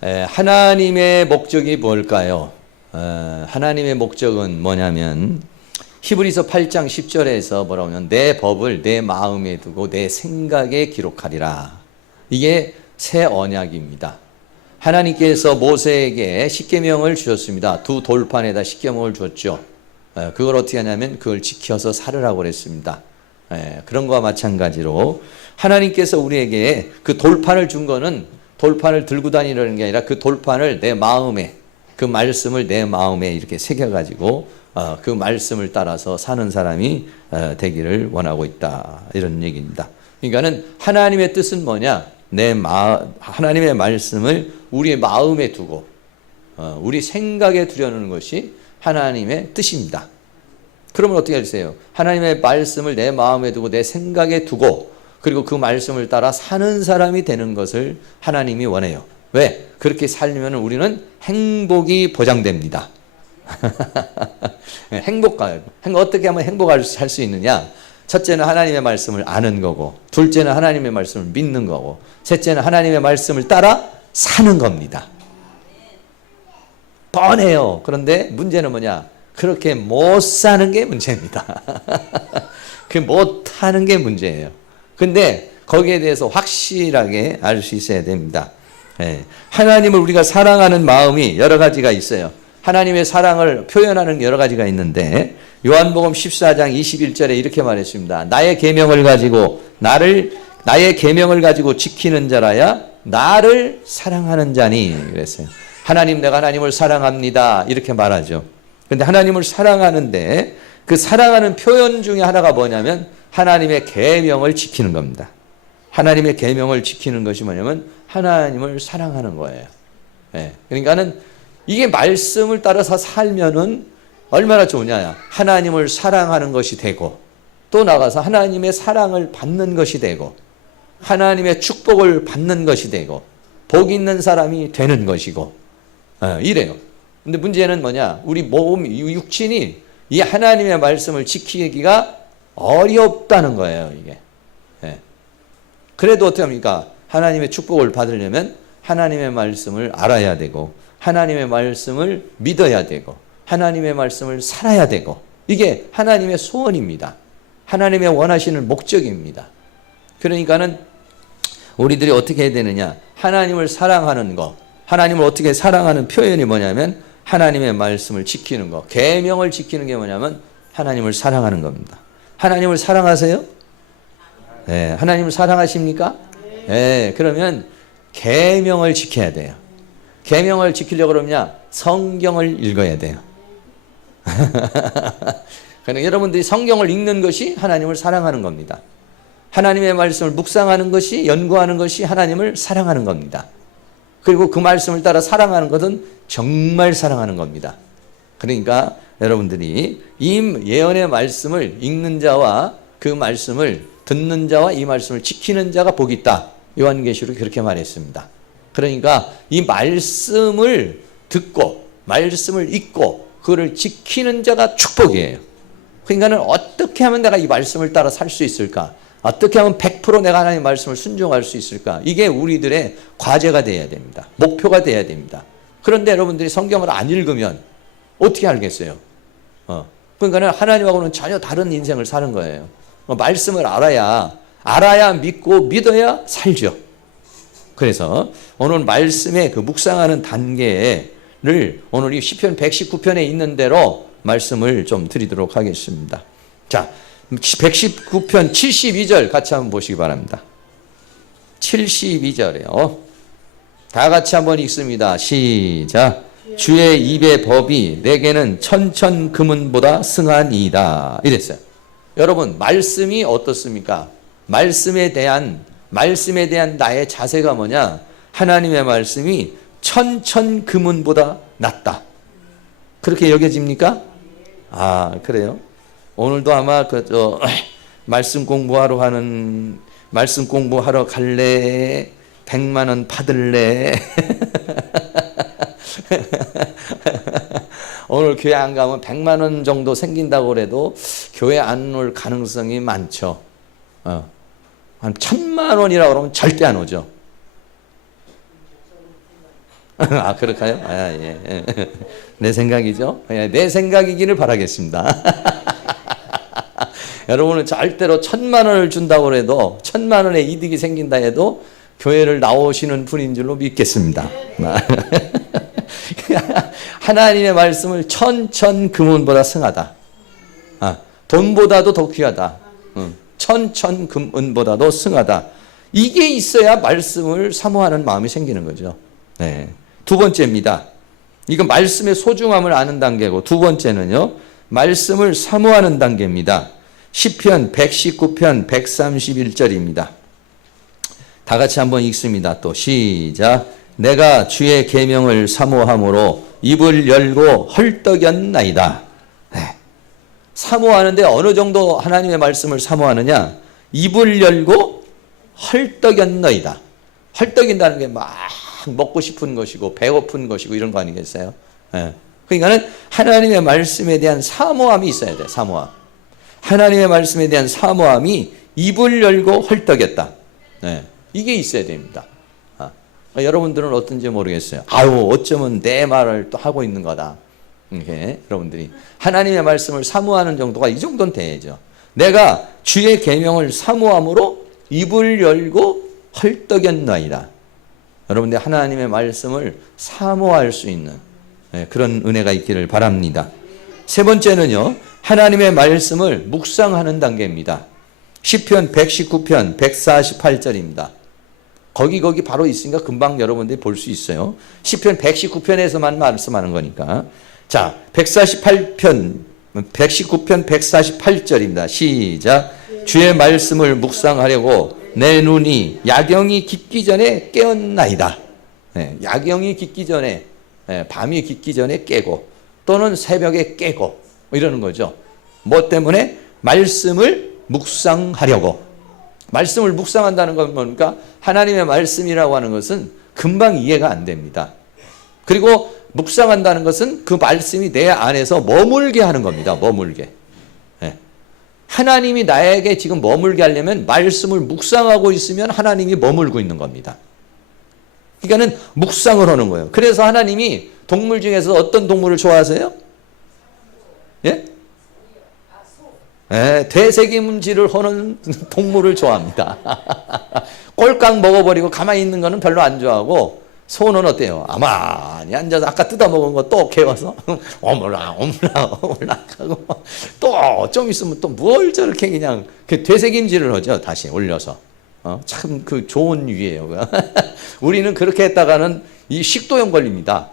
하나님의 목적이 뭘까요? 하나님의 목적은 뭐냐면 히브리서 8장 10절에서 뭐라고 하면 내 법을 내 마음에 두고 내 생각에 기록하리라. 이게 새 언약입니다. 하나님께서 모세에게 십계명을 주셨습니다. 두 돌판에다 십계명을 주었죠. 그걸 어떻게 하냐면 그걸 지켜서 살으라고 그랬습니다. 그런 거와 마찬가지로 하나님께서 우리에게 그 돌판을 준 거는 돌판을 들고 다니려는 게 아니라 그 돌판을 내 마음에, 그 말씀을 내 마음에 이렇게 새겨가지고 그 말씀을 따라서 사는 사람이 되기를 원하고 있다. 이런 얘기입니다. 그러니까는 하나님의 뜻은 뭐냐? 하나님의 말씀을 우리의 마음에 두고 우리 생각에 두려는 것이 하나님의 뜻입니다. 그러면 어떻게 하세요? 하나님의 말씀을 내 마음에 두고 내 생각에 두고 그리고 그 말씀을 따라 사는 사람이 되는 것을 하나님이 원해요. 왜? 그렇게 살면 우리는 행복이 보장됩니다. 어떻게 하면 행복할 수 있느냐? 첫째는 하나님의 말씀을 아는 거고, 둘째는 하나님의 말씀을 믿는 거고, 셋째는 하나님의 말씀을 따라 사는 겁니다. 뻔해요. 그런데 문제는 뭐냐? 그렇게 못 사는 게 문제입니다. 그 못하는 게 문제예요. 근데 거기에 대해서 확실하게 알 수 있어야 됩니다. 하나님을 우리가 사랑하는 마음이 여러 가지가 있어요. 하나님의 사랑을 표현하는 여러 가지가 있는데 요한복음 14장 21절에 이렇게 말했습니다. 나의 계명을 가지고 지키는 자라야 나를 사랑하는 자니 그랬어요. 내가 하나님을 사랑합니다. 이렇게 말하죠. 근데 하나님을 사랑하는데 그 사랑하는 표현 중에 하나가 뭐냐면 하나님의 계명을 지키는 겁니다. 하나님의 계명을 지키는 것이 뭐냐면 하나님을 사랑하는 거예요. 그러니까는 이게 말씀을 따라서 살면은 얼마나 좋으냐. 하나님을 사랑하는 것이 되고 또 나가서 하나님의 사랑을 받는 것이 되고 하나님의 축복을 받는 것이 되고 복 있는 사람이 되는 것이고 이래요. 근데 문제는 뭐냐. 우리 몸, 육신이 이 하나님의 말씀을 지키기가 어렵다는 거예요. 이게. 그래도 어떻게 합니까? 하나님의 축복을 받으려면 하나님의 말씀을 알아야 되고 하나님의 말씀을 믿어야 되고 하나님의 말씀을 살아야 되고 이게 하나님의 소원입니다. 하나님의 원하시는 목적입니다. 그러니까는 우리들이 어떻게 해야 되느냐? 하나님을 사랑하는 거. 하나님을 어떻게 사랑하는 표현이 뭐냐면 하나님의 말씀을 지키는 거. 계명을 지키는 게 뭐냐면 하나님을 사랑하는 겁니다. 하나님을 사랑하세요? 네. 하나님을 사랑하십니까? 네. 그러면 계명을 지켜야 돼요. 계명을 지키려고 그러면 성경을 읽어야 돼요. 그러니까 여러분들이 성경을 읽는 것이 하나님을 사랑하는 겁니다. 하나님의 말씀을 묵상하는 것이, 연구하는 것이 하나님을 사랑하는 겁니다. 그리고 그 말씀을 따라 살아가는 것은 정말 사랑하는 겁니다. 그러니까 여러분들이 이 예언의 말씀을 읽는 자와 그 말씀을 듣는 자와 이 말씀을 지키는 자가 복이 있다. 요한계시록이 그렇게 말했습니다. 그러니까 이 말씀을 듣고 말씀을 읽고 그거를 지키는 자가 축복이에요. 그러니까는 어떻게 하면 내가 이 말씀을 따라 살 수 있을까? 어떻게 하면 100% 내가 하나님의 말씀을 순종할 수 있을까? 이게 우리들의 과제가 돼야 됩니다. 목표가 돼야 됩니다. 그런데 여러분들이 성경을 안 읽으면 어떻게 알겠어요? 그러니까 하나님하고는 전혀 다른 인생을 사는 거예요. 말씀을 알아야 믿고 믿어야 살죠. 그래서 오늘 말씀의 그 묵상하는 단계를 오늘 이 시편 119편에 있는 대로 말씀을 좀 드리도록 하겠습니다. 자, 119편 72절 같이 한번 보시기 바랍니다. 72절에요. 다 같이 한번 읽습니다. 시작. 주의 입의 법이 내게는 천천금은보다 승하니이다. 이랬어요. 여러분, 말씀이 어떻습니까? 말씀에 대한 나의 자세가 뭐냐? 하나님의 말씀이 천천금은보다 낫다. 그렇게 여겨집니까? 아, 그래요? 오늘도 아마 말씀 공부하러 갈래? 100만 원 받을래? 오늘 교회 안 가면 100만 원 정도 생긴다고 그래도 교회 안 올 가능성이 많죠. 한 1000만 원이라고 그러면 절대 안 오죠. 아, 그럴까요? 아, 예. 내 생각이죠? 예, 내 생각이기를 바라겠습니다. 여러분은 절대로 1,000,000원을 준다고 해도 1,000,000원의 이득이 생긴다 해도 교회를 나오시는 분인 줄로 믿겠습니다. 하나님의 말씀을 천천금은보다 승하다. 돈보다도 더 귀하다. 천천금은보다도 승하다. 이게 있어야 말씀을 사모하는 마음이 생기는 거죠. 네. 두 번째입니다. 이건 말씀의 소중함을 아는 단계고, 두 번째는요, 말씀을 사모하는 단계입니다. 시편 119편 131절입니다. 다 같이 한번 읽습니다. 또 시작. 내가 주의 계명을 사모함으로 입을 열고 헐떡였나이다. 네. 사모하는데 어느 정도 하나님의 말씀을 사모하느냐? 입을 열고 헐떡였나이다. 헐떡인다는 게 막 먹고 싶은 것이고 배고픈 것이고 이런 거 아니겠어요? 네. 그러니까는 하나님의 말씀에 대한 사모함이 있어야 돼. 사모함. 하나님의 말씀에 대한 사모함이 입을 열고 헐떡였다. 네. 이게 있어야 됩니다. 여러분들은 어떤지 모르겠어요. 아유, 어쩌면 내 말을 또 하고 있는 거다. 이렇게 여러분들이 하나님의 말씀을 사모하는 정도가 이 정도는 돼야죠. 내가 주의 계명을 사모함으로 입을 열고 헐떡였나이다. 여러분들 하나님의 말씀을 사모할 수 있는 그런 은혜가 있기를 바랍니다. 세 번째는요, 하나님의 말씀을 묵상하는 단계입니다. 시편 119편 148절입니다. 거기 바로 있으니까 금방 여러분들이 볼 수 있어요. 시편 119편에서만 말씀하는 거니까. 자, 119편 148절입니다. 시작. 주의 말씀을 묵상하려고 내 눈이 야경이 깊기 전에 깨었나이다. 네, 야경이 깊기 전에, 밤이 깊기 전에 깨고 또는 새벽에 깨고 이러는 거죠. 뭐 때문에? 말씀을 묵상하려고. 말씀을 묵상한다는 건 뭡니까? 하나님의 말씀이라고 하는 것은 금방 이해가 안 됩니다. 그리고 묵상한다는 것은 그 말씀이 내 안에서 머물게 하는 겁니다. 머물게. 네. 하나님이 나에게 지금 머물게 하려면 말씀을 묵상하고 있으면 하나님이 머물고 있는 겁니다. 그러니까는 묵상을 하는 거예요. 그래서 하나님이 동물 중에서 어떤 동물을 좋아하세요? 예? 네, 되새김질을 하는 동물을 좋아합니다. 꼴깍 먹어버리고 가만히 있는 거는 별로 안 좋아하고, 소는 어때요? 아마니 앉아서 아까 뜯어먹은 거 또 개워서 어물락 하고 또 좀 있으면 또 뭘 저렇게 그냥 되새김질을 하죠. 다시 올려서. 참 그 좋은 유예요. 우리는 그렇게 했다가는 이 식도염 걸립니다.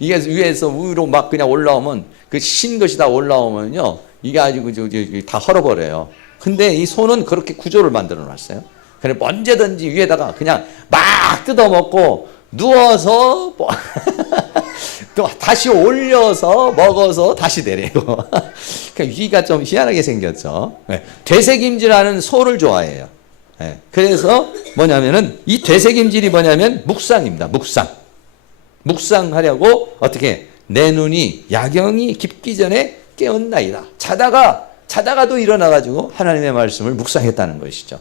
이게 위에서 위로 막 그냥 올라오면 그 신 것이 다 올라오면요. 이게 아주 다 헐어버려요. 근데 이 소는 그렇게 구조를 만들어 놨어요. 그래 언제든지 위에다가 그냥 막 뜯어먹고 누워서 또 다시 올려서 먹어서 다시 내리고. 그러니까 위가 좀 희한하게 생겼죠. 되새김질하는 소를 좋아해요. 그래서 뭐냐면은 이 되새김질이 뭐냐면 묵상입니다. 묵상하려고 어떻게 내 눈이 야경이 깊기 전에 깨었나이다. 자다가도 일어나가지고 하나님의 말씀을 묵상했다는 것이죠.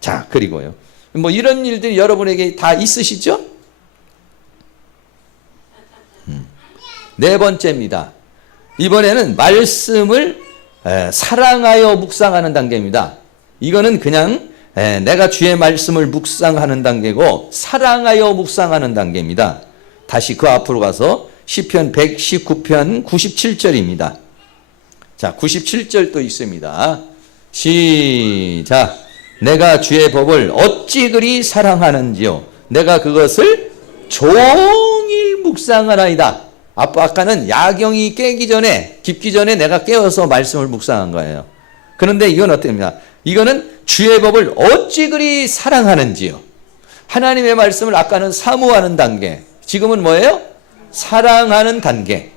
자, 그리고요. 뭐 이런 일들이 여러분에게 다 있으시죠? 네 번째입니다. 이번에는 말씀을 사랑하여 묵상하는 단계입니다. 이거는 그냥 내가 주의 말씀을 묵상하는 단계고 사랑하여 묵상하는 단계입니다. 다시 그 앞으로 가서 시편 119편 97절입니다. 자, 97절도 있습니다. 시작. 내가 주의 법을 어찌 그리 사랑하는지요. 내가 그것을 종일 묵상하나이다. 아까는 야경이 깨기 전에, 깊기 전에 내가 깨어서 말씀을 묵상한 거예요. 그런데 이건 어떻습니까? 이거는 주의 법을 어찌 그리 사랑하는지요. 하나님의 말씀을 아까는 사모하는 단계. 지금은 뭐예요? 사랑하는 단계.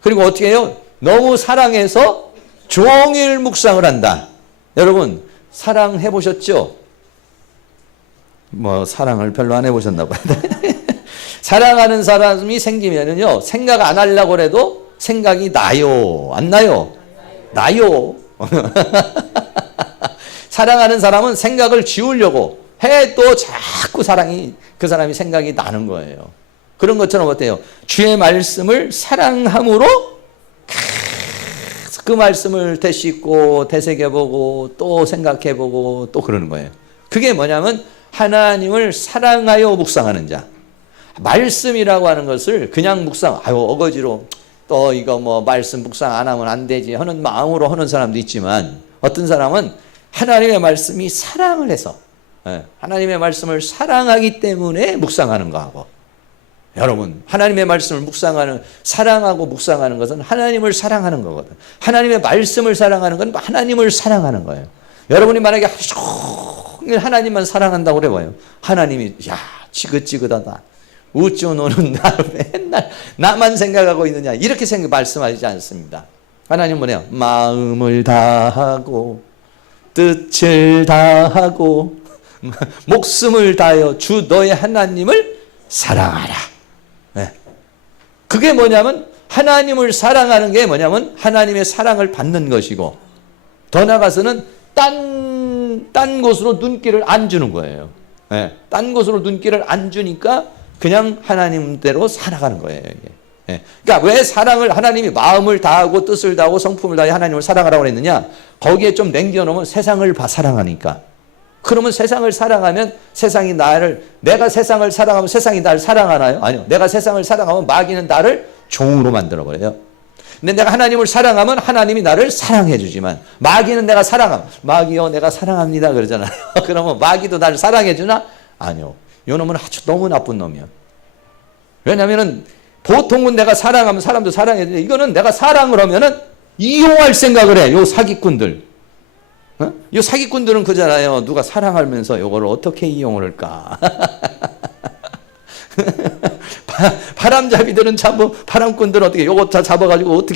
그리고 어떻게 해요? 너무 사랑해서 종일 묵상을 한다. 여러분, 사랑해 보셨죠? 뭐 사랑을 별로 안 해보셨나 봐요. 사랑하는 사람이 생기면은요, 생각 안 하려고 해도 생각이 나요. 안 나요? 나요. 사랑하는 사람은 생각을 지우려고 해도 자꾸 사랑이 그 사람이 생각이 나는 거예요. 그런 것처럼 어때요? 주의 말씀을 사랑함으로 그 말씀을 되씹고 되새겨보고 또 생각해보고 또 그러는 거예요. 그게 뭐냐면 하나님을 사랑하여 묵상하는 자. 말씀이라고 하는 것을 그냥 묵상, 아유 어거지로 또 이거 뭐 말씀 묵상 안 하면 안 되지 하는 마음으로 하는 사람도 있지만, 어떤 사람은 하나님의 말씀이 사랑을 해서 하나님의 말씀을 사랑하기 때문에 묵상하는 거하고, 여러분 하나님의 말씀을 묵상하는, 사랑하고 묵상하는 것은 하나님을 사랑하는 거거든. 하나님의 말씀을 사랑하는 건 하나님을 사랑하는 거예요. 여러분이 만약에 하루 종일 하나님만 사랑한다고 그래봐요. 하나님이 야 지긋지긋하다, 우쭈 너는 나를 맨날 나만 생각하고 있느냐, 이렇게 말씀하시지 않습니다. 하나님은 뭐냐, 마음을 다하고 뜻을 다하고 목숨을 다하여 주 너의 하나님을 사랑하라. 네. 그게 뭐냐면 하나님을 사랑하는 게 뭐냐면 하나님의 사랑을 받는 것이고, 더 나아가서는 딴 곳으로 눈길을 안 주는 거예요. 네. 딴 곳으로 눈길을 안 주니까 그냥 하나님대로 살아가는 거예요. 이게. 네. 그러니까 왜 사랑을, 하나님이 마음을 다하고 뜻을 다하고 성품을 다해 하나님을 사랑하라고 했느냐, 거기에 좀 남겨놓으면 세상을 사랑하니까. 그러면 세상을 사랑하면 세상이 내가 세상을 사랑하면 세상이 나를 사랑하나요? 아니요. 내가 세상을 사랑하면 마귀는 나를 종으로 만들어버려요. 근데 내가 하나님을 사랑하면 하나님이 나를 사랑해 주지만, 마귀는 내가 사랑하면, 마귀요 내가 사랑합니다 그러잖아요. 그러면 마귀도 나를 사랑해 주나? 아니요. 요 놈은 아주 너무 나쁜 놈이야. 왜냐면은 보통은 내가 사랑하면 사람도 사랑해 주는데, 이거는 내가 사랑을 하면은 이용할 생각을 해. 요 사기꾼들. 이 사기꾼들은 그잖아요. 누가 사랑하면서 이거를 어떻게 이용을 할까? 바람잡이들은 바람꾼들은 어떻게 요거 다 잡아가지고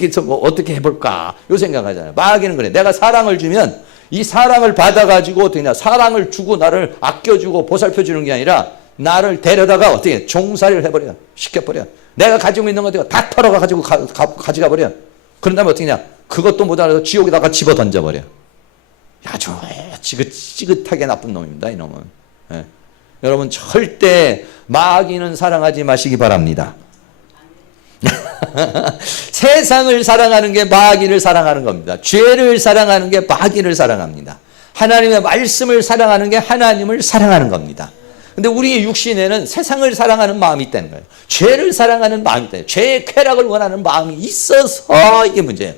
어떻게 해볼까? 요 생각하잖아요. 마귀는 그래. 내가 사랑을 주면 이 사랑을 받아가지고 어떻게 사랑을 주고 나를 아껴주고 보살펴주는 게 아니라 나를 데려다가 어떻게 종살이를 해버려. 시켜버려. 내가 가지고 있는 것들 다 털어가지고 가져가 버려. 그런 다음에 어떻게 하냐? 그것도 못 알아서 지옥에다가 집어 던져버려. 아주 지긋지긋하게 나쁜 놈입니다, 이놈은. 예. 여러분 절대 마귀는 사랑하지 마시기 바랍니다. 세상을 사랑하는 게 마귀를 사랑하는 겁니다. 죄를 사랑하는 게 마귀를 사랑합니다. 하나님의 말씀을 사랑하는 게 하나님을 사랑하는 겁니다. 근데 우리의 육신에는 세상을 사랑하는 마음이 있다는 거예요. 죄를 사랑하는 마음이 있다는 거예요. 죄의 쾌락을 원하는 마음이 있어서 이게 문제예요.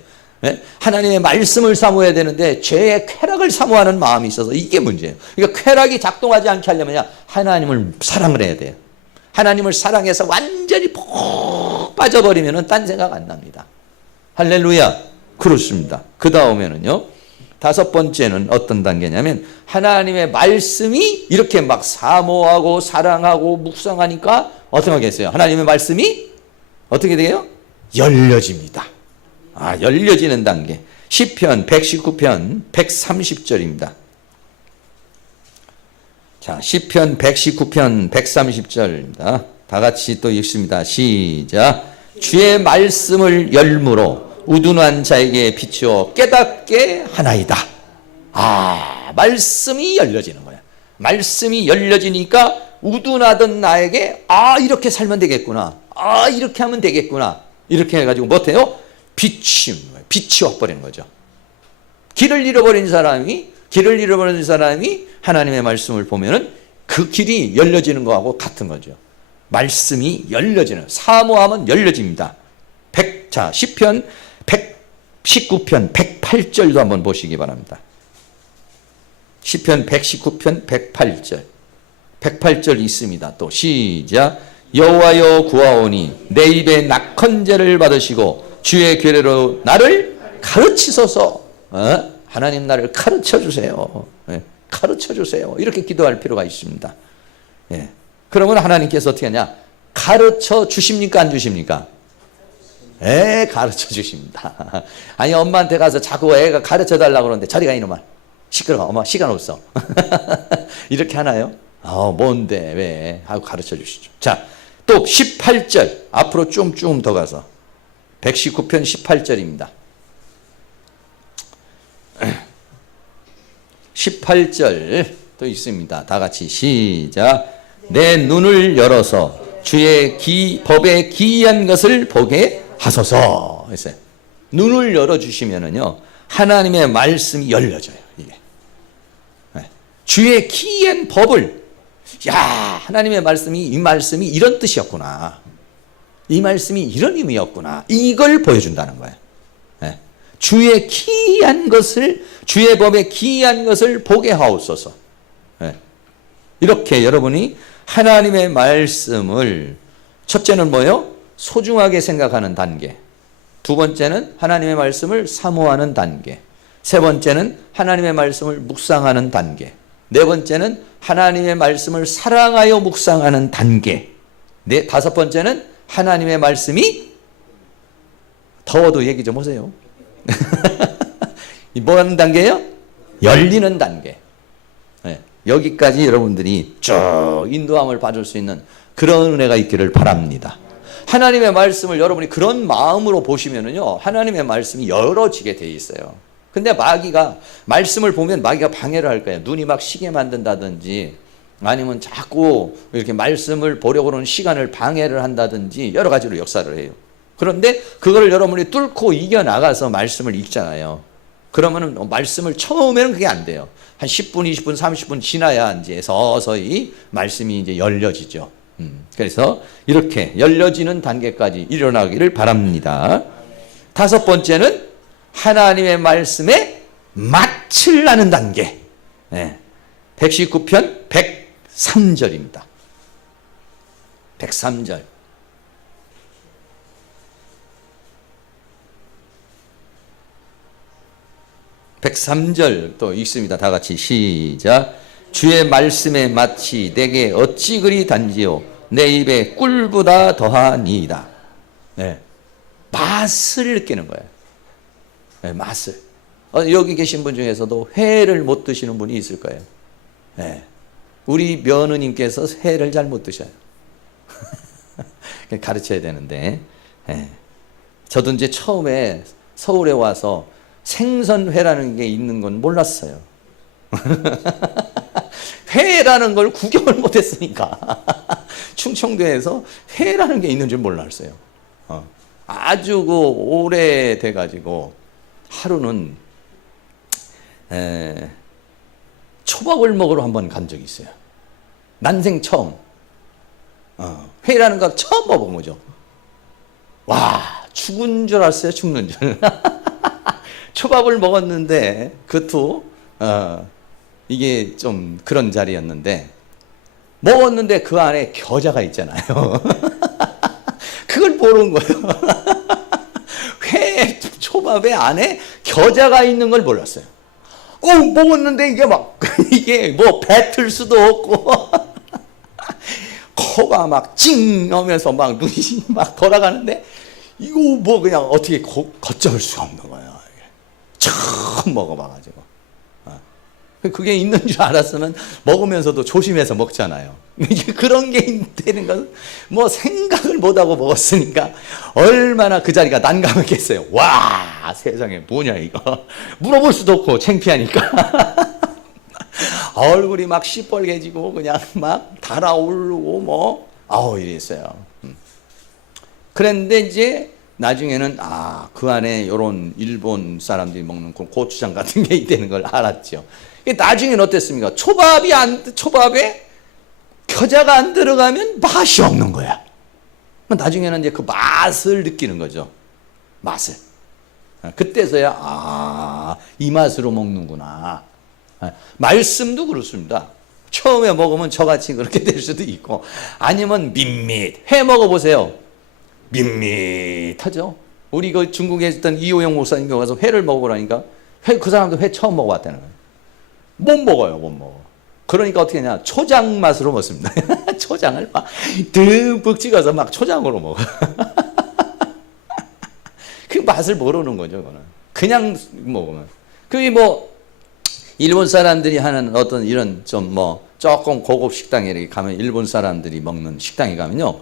하나님의 말씀을 사모해야 되는데 죄의 쾌락을 사모하는 마음이 있어서 이게 문제예요. 그러니까 쾌락이 작동하지 않게 하려면 하나님을 사랑을 해야 돼요. 하나님을 사랑해서 완전히 푹 빠져버리면 딴 생각 안 납니다. 할렐루야. 그렇습니다. 그 다음에는요, 다섯 번째는 어떤 단계냐면 하나님의 말씀이 이렇게 막 사모하고 사랑하고 묵상하니까 어떻게 하겠어요? 하나님의 말씀이 어떻게 돼요? 열려집니다. 열려지는 단계. 시편 119편 130절입니다. 자, 시편 119편 130절입니다. 다 같이 또 읽습니다. 시작. 주의 말씀을 열무로 우둔한 자에게 비추어 깨닫게 하나이다. 말씀이 열려지는 거야. 말씀이 열려지니까 우둔하던 나에게 이렇게 살면 되겠구나. 이렇게 하면 되겠구나. 이렇게 해가지고 못해요? 비치워버리는 거죠. 길을 잃어버린 사람이 하나님의 말씀을 보면은 그 길이 열려지는 거하고 같은 거죠. 말씀이 열려지는, 사모하면 열려집니다. 시편 119편 108절도 한번 보시기 바랍니다. 시편 119편 108절. 108절 있습니다. 또 시작. 여호와여 구하오니 내 입에 낙헌제를 받으시고 주의 규례로 나를 가르치소서. 하나님 나를 가르쳐 주세요. 가르쳐 주세요. 이렇게 기도할 필요가 있습니다. 그러면 하나님께서 어떻게 하냐? 가르쳐 주십니까? 안 주십니까? 가르쳐 주십니다. 아니 엄마한테 가서 자꾸 애가 가르쳐 달라고 그러는데 저리 가 이놈아. 시끄러워. 엄마 시간 없어. 이렇게 하나요? 뭔데 왜? 하고 가르쳐 주시죠. 자, 또 18절 앞으로 좀 더 가서 119편 18절입니다. 18절 또 있습니다. 다 같이 시작. 내 눈을 열어서 주의 법에 기이한 것을 보게 하소서 했어요. 눈을 열어주시면은요, 하나님의 말씀이 열려져요. 이게 주의 기이한 법을, 야, 하나님의 말씀이, 이 말씀이 이런 뜻이었구나, 이 말씀이 이런 의미였구나, 이걸 보여준다는 거예요. 주의 기이한 것을, 주의 법에 기이한 것을 보게 하옵소서. 이렇게 여러분이 하나님의 말씀을, 첫째는 뭐요? 소중하게 생각하는 단계. 두 번째는 하나님의 말씀을 사모하는 단계. 세 번째는 하나님의 말씀을 묵상하는 단계. 네 번째는 하나님의 말씀을 사랑하여 묵상하는 단계. 다섯 번째는 하나님의 말씀이, 더워도 얘기 좀 하세요. 뭐 하는 단계예요? 열리는 단계. 여기까지 여러분들이 쭉 인도함을 받을 수 있는 그런 은혜가 있기를 바랍니다. 하나님의 말씀을 여러분이 그런 마음으로 보시면은요, 하나님의 말씀이 열어지게 돼 있어요. 근데 마귀가, 말씀을 보면 마귀가 방해를 할 거예요. 눈이 막 시게 만든다든지, 아니면 자꾸 이렇게 말씀을 보려고 하는 시간을 방해를 한다든지, 여러 가지로 역사를 해요. 그런데 그거를 여러분이 뚫고 이겨나가서 말씀을 읽잖아요. 그러면은 말씀을 처음에는 그게 안 돼요. 한 10분, 20분, 30분 지나야 이제 서서히 말씀이 이제 열려지죠. 그래서 이렇게 열려지는 단계까지 일어나기를 바랍니다. 다섯 번째는 하나님의 말씀에 맛을 나는 단계. 119편 103절입니다. 103절. 또 있습니다. 다 같이 시작. 주의 말씀의 맛이 내게 어찌 그리 단지요, 내 입에 꿀보다 더하니이다. 맛을 느끼는 거예요. 맛을. 여기 계신 분 중에서도 회를 못 드시는 분이 있을 거예요. 우리 며느님께서 회를 잘 못 드셔요. 가르쳐야 되는데. 저도 이제 처음에 서울에 와서 생선회라는 게 있는 건 몰랐어요. 회라는 걸 구경을 못했으니까. 충청도에서 회라는 게 있는 줄 몰랐어요. 아주 오래돼가지고 하루는 초밥을 먹으러 한번 간 적이 있어요. 난생 처음. 회라는 거 처음 먹어본 거죠. 와, 죽은 줄 알았어요. 죽는 줄. 초밥을 먹었는데 그것도 이게 좀 그런 자리였는데, 먹었는데 그 안에 겨자가 있잖아요. 그걸 모르는 거예요. 회 초밥에 안에 겨자가 있는 걸 몰랐어요. 먹었는데 이게 뭐 뱉을 수도 없고 코가 막 찡 하면서 막 눈이 막 돌아가는데, 이거 뭐 그냥 어떻게 걷잡을 수가 없는 거예요. 처음 먹어봐가지고. 그게 있는 줄 알았으면 먹으면서도 조심해서 먹잖아요. 이제 그런 게 되는 건 뭐 생각을 못하고 먹었으니까 얼마나 그 자리가 난감했겠어요. 와, 세상에 뭐냐 이거. 물어볼 수도 없고 창피하니까. 얼굴이 막 시뻘개지고 그냥 막 달아오르고 이랬어요. 그런데 이제 나중에는 그 안에 이런 일본 사람들이 먹는 고추장 같은 게 있다는 걸 알았죠. 나중에는 어땠습니까? 초밥에 겨자가 안 들어가면 맛이 없는 거야. 나중에는 이제 그 맛을 느끼는 거죠. 맛을. 그때서야 이 맛으로 먹는구나. 말씀도 그렇습니다. 처음에 먹으면 저같이 그렇게 될 수도 있고, 아니면 밋밋. 회 먹어보세요. 밋밋하죠. 우리 그 중국에 있던 이호영 목사님 가서 회를 먹으라니까, 그 사람도 회 처음 먹어봤다는 거예요. 못 먹어. 그러니까 어떻게 하냐, 초장 맛으로 먹습니다. 초장을 막 듬뿍 찍어서 막 초장으로 먹어. 그 맛을 모르는 거죠, 그거는. 그냥 먹으면. 그게 일본 사람들이 하는 어떤 이런 조금 고급 식당에 이렇게 가면, 일본 사람들이 먹는 식당에 가면요,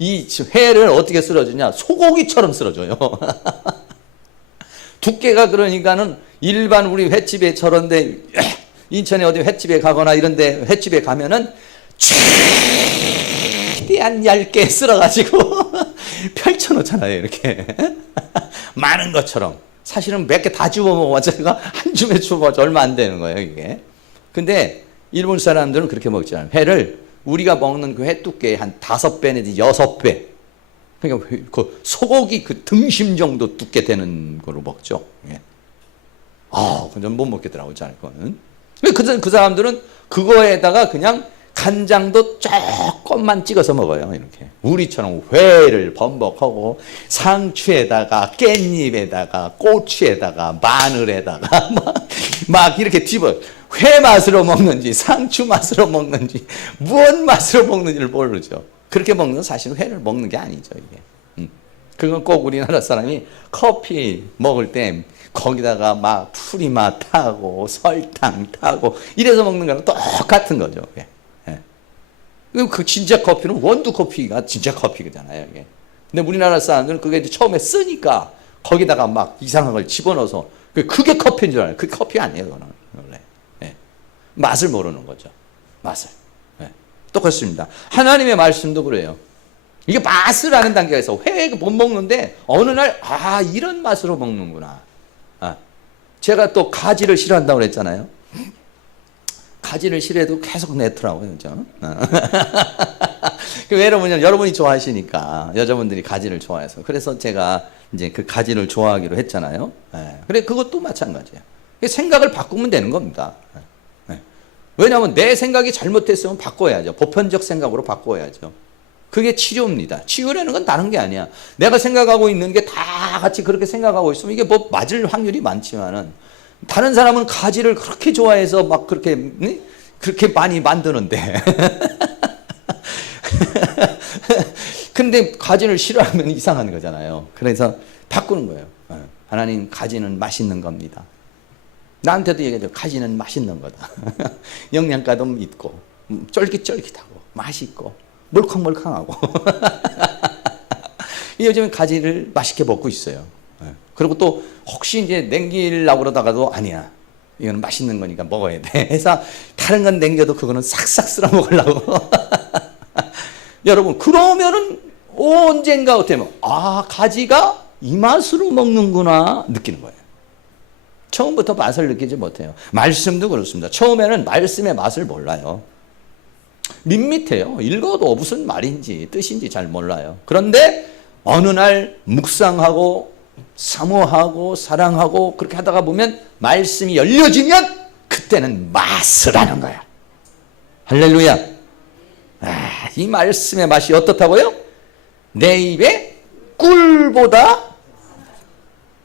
이 회를 어떻게 썰어주냐, 소고기처럼 썰어줘요. 두께가 그러니까는 일반 우리 횟집에 저런데 인천에 어디 횟집에 가거나 이런데 횟집에 가면은 최대한 얇게 쓸어가지고 펼쳐놓잖아요. 이렇게 많은 것처럼. 사실은 몇 개 다 집어먹어봤자 한 줌에 집어먹어봤자 얼마 안 되는 거예요. 이게. 근데 일본 사람들은 그렇게 먹잖아요. 회를 우리가 먹는 그 회 두께의 한 5배 내지 6배. 그러니까 그 소고기 그 등심 정도 두께 되는 거로 먹죠. 예. 그건 못 먹겠더라고요. 저는. 그 사람들은 그거에다가 그냥 간장도 조금만 찍어서 먹어요. 이렇게. 우리처럼 회를 범벅하고 상추에다가 깻잎에다가 고추에다가 마늘에다가 막 이렇게 뒤집어. 회 맛으로 먹는지 상추 맛으로 먹는지 무언 맛으로 먹는지를 모르죠. 그렇게 먹는 건 사실은 회를 먹는 게 아니죠. 이게. 그건 꼭 우리나라 사람이 커피 먹을 때 거기다가 막 풀이맛 타고 설탕 타고 이래서 먹는 거랑 똑같은 거죠. 예. 그 진짜 커피는 원두 커피가 진짜 커피잖아요. 이게. 근데 우리나라 사람들은 그게 이제 처음에 쓰니까 거기다가 막 이상한 걸 집어넣어서 그게 커피인 줄 알아요. 그게 커피 아니에요. 그거는 원래. 예. 맛을 모르는 거죠. 맛을. 예. 똑같습니다. 하나님의 말씀도 그래요. 이게 맛을 아는 단계가 있어. 회 못 먹는데 어느 날 이런 맛으로 먹는구나. 제가 또 가지를 싫어한다고 그랬잖아요. 가지를 싫어해도 계속 내더라고요. 그죠? 왜 그러냐면 여러분이 좋아하시니까 여자분들이 가지를 좋아해서 그래서 제가 이제 그 가지를 좋아하기로 했잖아요. 그래 그것도 마찬가지예요. 생각을 바꾸면 되는 겁니다. 왜냐하면 내 생각이 잘못됐으면 바꿔야죠. 보편적 생각으로 바꿔야죠. 그게 치료입니다. 치유라는 건 다른 게 아니야. 내가 생각하고 있는 게 다 같이 그렇게 생각하고 있으면 이게 뭐 맞을 확률이 많지만은 다른 사람은 가지를 그렇게 좋아해서 막 그렇게 많이 만드는데 근데 가지를 싫어하면 이상한 거잖아요. 그래서 바꾸는 거예요. 하나님 가지는 맛있는 겁니다. 나한테도 얘기해줘. 가지는 맛있는 거다. 영양가도 있고 쫄깃쫄깃하고 맛있고 물컹물컹하고 요즘에 가지를 맛있게 먹고 있어요. 그리고 또 혹시 이제 냉기려고 그러다가도 아니야. 이거는 맛있는 거니까 먹어야 돼. 해서 다른 건 냉겨도 그거는 싹싹 쓸어 먹으려고. 여러분 그러면은 언젠가 어떻게 보면 가지가 이 맛으로 먹는구나 느끼는 거예요. 처음부터 맛을 느끼지 못해요. 말씀도 그렇습니다. 처음에는 말씀의 맛을 몰라요. 밋밋해요. 읽어도 무슨 말인지 뜻인지 잘 몰라요. 그런데 어느 날 묵상하고 사모하고 사랑하고 그렇게 하다가 보면 말씀이 열려지면 그때는 맛을 아는 거야. 할렐루야. 이 말씀의 맛이 어떻다고요? 내 입에 꿀보다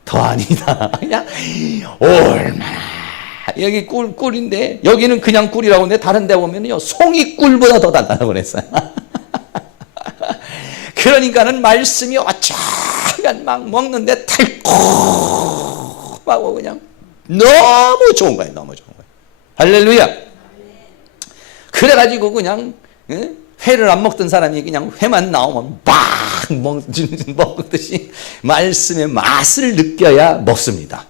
더 아니다. 그냥 얼마나 여기 꿀인데 여기는 그냥 꿀이라고 하는데 다른 데 보면요 송이 꿀보다 더 달다고 그랬어요. 그러니까는 말씀이 어쩌면 막 먹는데 달콤하고 그냥 너무 좋은 거예요. 너무 좋은 거예요. 할렐루야. 그래가지고 그냥 회를 안 먹던 사람이 그냥 회만 나오면 막 먹듯이 말씀의 맛을 느껴야 먹습니다.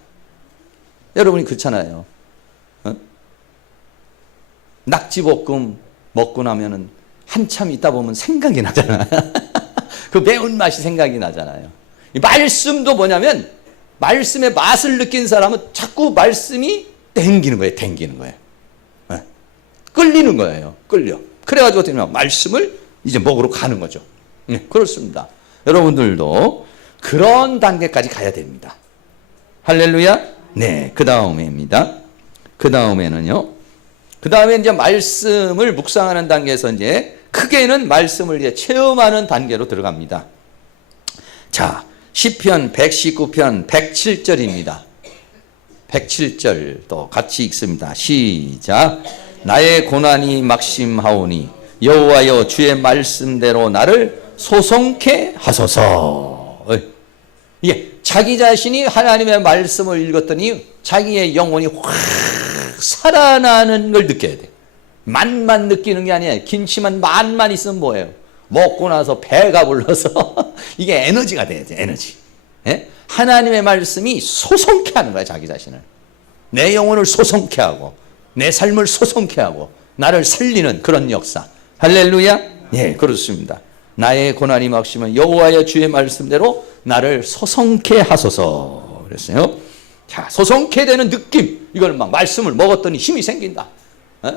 여러분이 그렇잖아요. 낙지볶음 먹고 나면은 한참 있다 보면 생각이 나잖아요. 그 매운맛이 생각이 나잖아요. 이 말씀도 뭐냐면 말씀의 맛을 느낀 사람은 자꾸 말씀이 땡기는 거예요. 땡기는 거예요. 끌리는 거예요. 끌려. 그래가지고 어떻게 보면 말씀을 이제 먹으러 가는 거죠. 그렇습니다. 여러분들도 그런 단계까지 가야 됩니다. 할렐루야. 네, 그 다음에입니다. 그 다음에는요. 그 다음에 이제 말씀을 묵상하는 단계에서 이제 크게는 말씀을 이제 체험하는 단계로 들어갑니다. 자, 시편 119편 107절입니다. 107절 또 같이 읽습니다. 시작. 나의 고난이 막심하오니 여호와여 주의 말씀대로 나를 소송케 하소서. 예, 자기 자신이 하나님의 말씀을 읽었더니 자기의 영혼이 확 살아나는 걸 느껴야 돼. 맛만 느끼는 게 아니에요. 김치만 맛만 있으면 뭐예요? 먹고 나서 배가 불러서 이게 에너지가 돼야지. 에너지. 예? 하나님의 말씀이 소송케 하는 거야. 자기 자신을. 내 영혼을 소송케 하고 내 삶을 소송케 하고 나를 살리는 그런 역사. 할렐루야. 예, 그렇습니다. 나의 고난이 막심은 여호와의 주의 말씀대로 나를 소송케 하소서 그랬어요. 자, 소송케 되는 느낌. 이걸 막 말씀을 먹었더니 힘이 생긴다.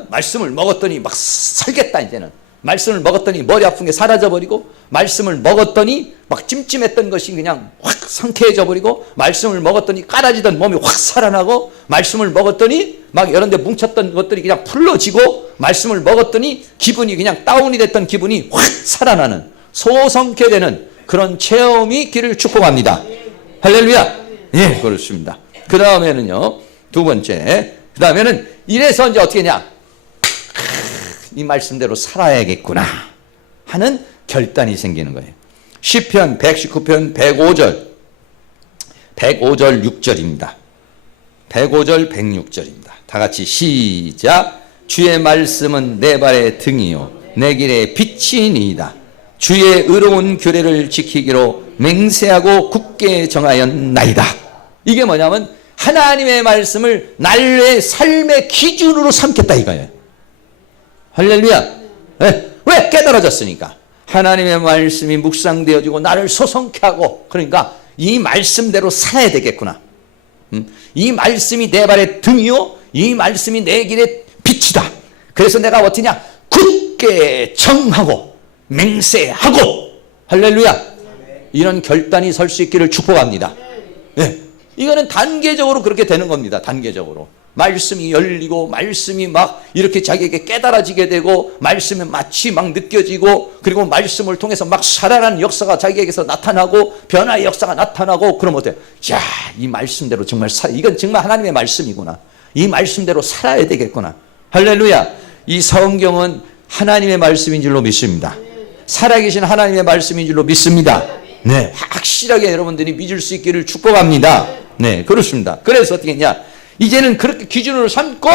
말씀을 먹었더니 막 살겠다 이제는. 말씀을 먹었더니 머리 아픈 게 사라져버리고, 말씀을 먹었더니 막 찜찜했던 것이 그냥 확 상쾌해져 버리고, 말씀을 먹었더니 깔아지던 몸이 확 살아나고, 말씀을 먹었더니 막 여러 데 뭉쳤던 것들이 그냥 풀러지고, 말씀을 먹었더니 기분이 그냥 다운이 됐던 기분이 확 살아나는, 소성케 되는 그런 체험이 있기를 축복합니다. 할렐루야. 예, 그렇습니다. 그 다음에는요, 두 번째, 그 다음에는 이래서 이제 어떻게 했냐, 이 말씀대로 살아야겠구나 하는 결단이 생기는 거예요. 시편 119편 105절 6절입니다. 105절 106절입니다. 다 같이 시작. 주의 말씀은 내 발의 등이요 내 길의 빛이니이다. 주의 의로운 규례를 지키기로 맹세하고 굳게 정하였나이다. 이게 뭐냐면 하나님의 말씀을 나의 삶의 기준으로 삼겠다 이거예요. 할렐루야. 네. 왜? 깨달아졌으니까. 하나님의 말씀이 묵상되어지고 나를 소성케 하고, 그러니까 이 말씀대로 살아야 되겠구나. 이 말씀이 내 발의 등이요 이 말씀이 내 길의 빛이다. 그래서 내가 어떠냐, 굳게 정하고 맹세하고. 할렐루야. 이런 결단이 설 수 있기를 축복합니다. 네. 이거는 단계적으로 그렇게 되는 겁니다. 단계적으로. 말씀이 열리고 말씀이 막 이렇게 자기에게 깨달아지게 되고, 말씀이 마치 막 느껴지고, 그리고 말씀을 통해서 막 살아나는 역사가 자기에게서 나타나고, 변화의 역사가 나타나고, 그러면 어때요? 야, 이 말씀대로 정말 이건 정말 하나님의 말씀이구나. 이 말씀대로 살아야 되겠구나. 할렐루야. 이 성경은 하나님의 말씀인 줄로 믿습니다. 살아계신 하나님의 말씀인 줄로 믿습니다. 네, 확실하게 여러분들이 믿을 수 있기를 축복합니다. 네, 그렇습니다. 그래서 어떻게 했냐, 이제는 그렇게 기준으로 삼고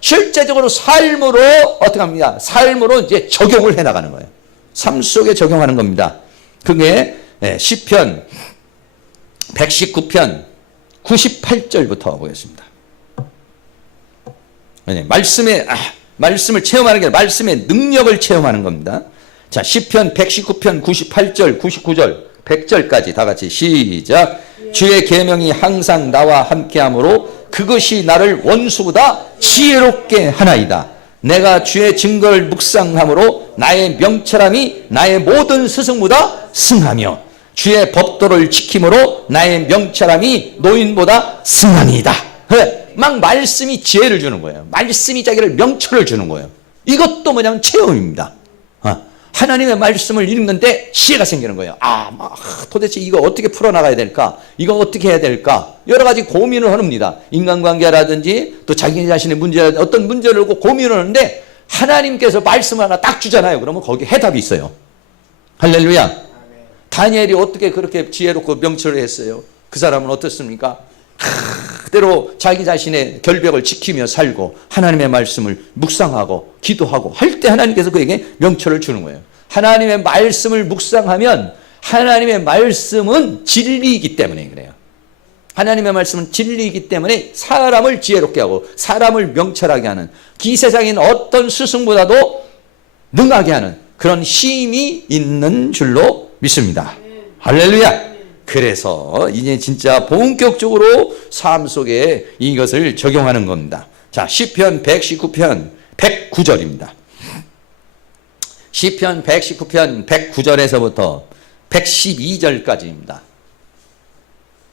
실제적으로 삶으로 어떻게 합니다? 삶으로 이제 적용을 해 나가는 거예요. 삶 속에 적용하는 겁니다. 그게 시편 119편 98절부터 보겠습니다. 말씀을 체험하는 게 아니라 말씀의 능력을 체험하는 겁니다. 자, 시편 119편 98절, 99절, 100절까지 다 같이 시작. 주의 계명이 항상 나와 함께하므로 그것이 나를 원수보다 지혜롭게 하나이다. 내가 주의 증거를 묵상함으로 나의 명철함이 나의 모든 스승보다 승하며 주의 법도를 지킴으로 나의 명철함이 노인보다 승하니이다. 막 말씀이 지혜를 주는 거예요. 말씀이 자기를 명철을 주는 거예요. 이것도 뭐냐면 체험입니다. 하나님의 말씀을 읽는데 지혜가 생기는 거예요. 도대체 이거 어떻게 풀어나가야 될까? 이거 어떻게 해야 될까? 여러 가지 고민을 합니다. 인간관계라든지 또 자기 자신의 문제, 어떤 문제를 놓고 고민을 하는데 하나님께서 말씀을 하나 딱 주잖아요. 그러면 거기에 해답이 있어요. 할렐루야. 다니엘이 어떻게 그렇게 지혜롭고 명철을 했어요? 그 사람은 어떻습니까? 그대로 자기 자신의 결벽을 지키며 살고 하나님의 말씀을 묵상하고 기도하고 할 때 하나님께서 그에게 명철을 주는 거예요. 하나님의 말씀을 묵상하면 하나님의 말씀은 진리이기 때문에 그래요. 하나님의 말씀은 진리이기 때문에 사람을 지혜롭게 하고 사람을 명철하게 하는, 이 세상인 어떤 스승보다도 능하게 하는 그런 힘이 있는 줄로 믿습니다. 할렐루야. 그래서 이제 진짜 본격적으로 삶 속에 이것을 적용하는 겁니다. 자, 시편 119편 109절입니다. 시편 119편 109절에서부터 112절까지입니다.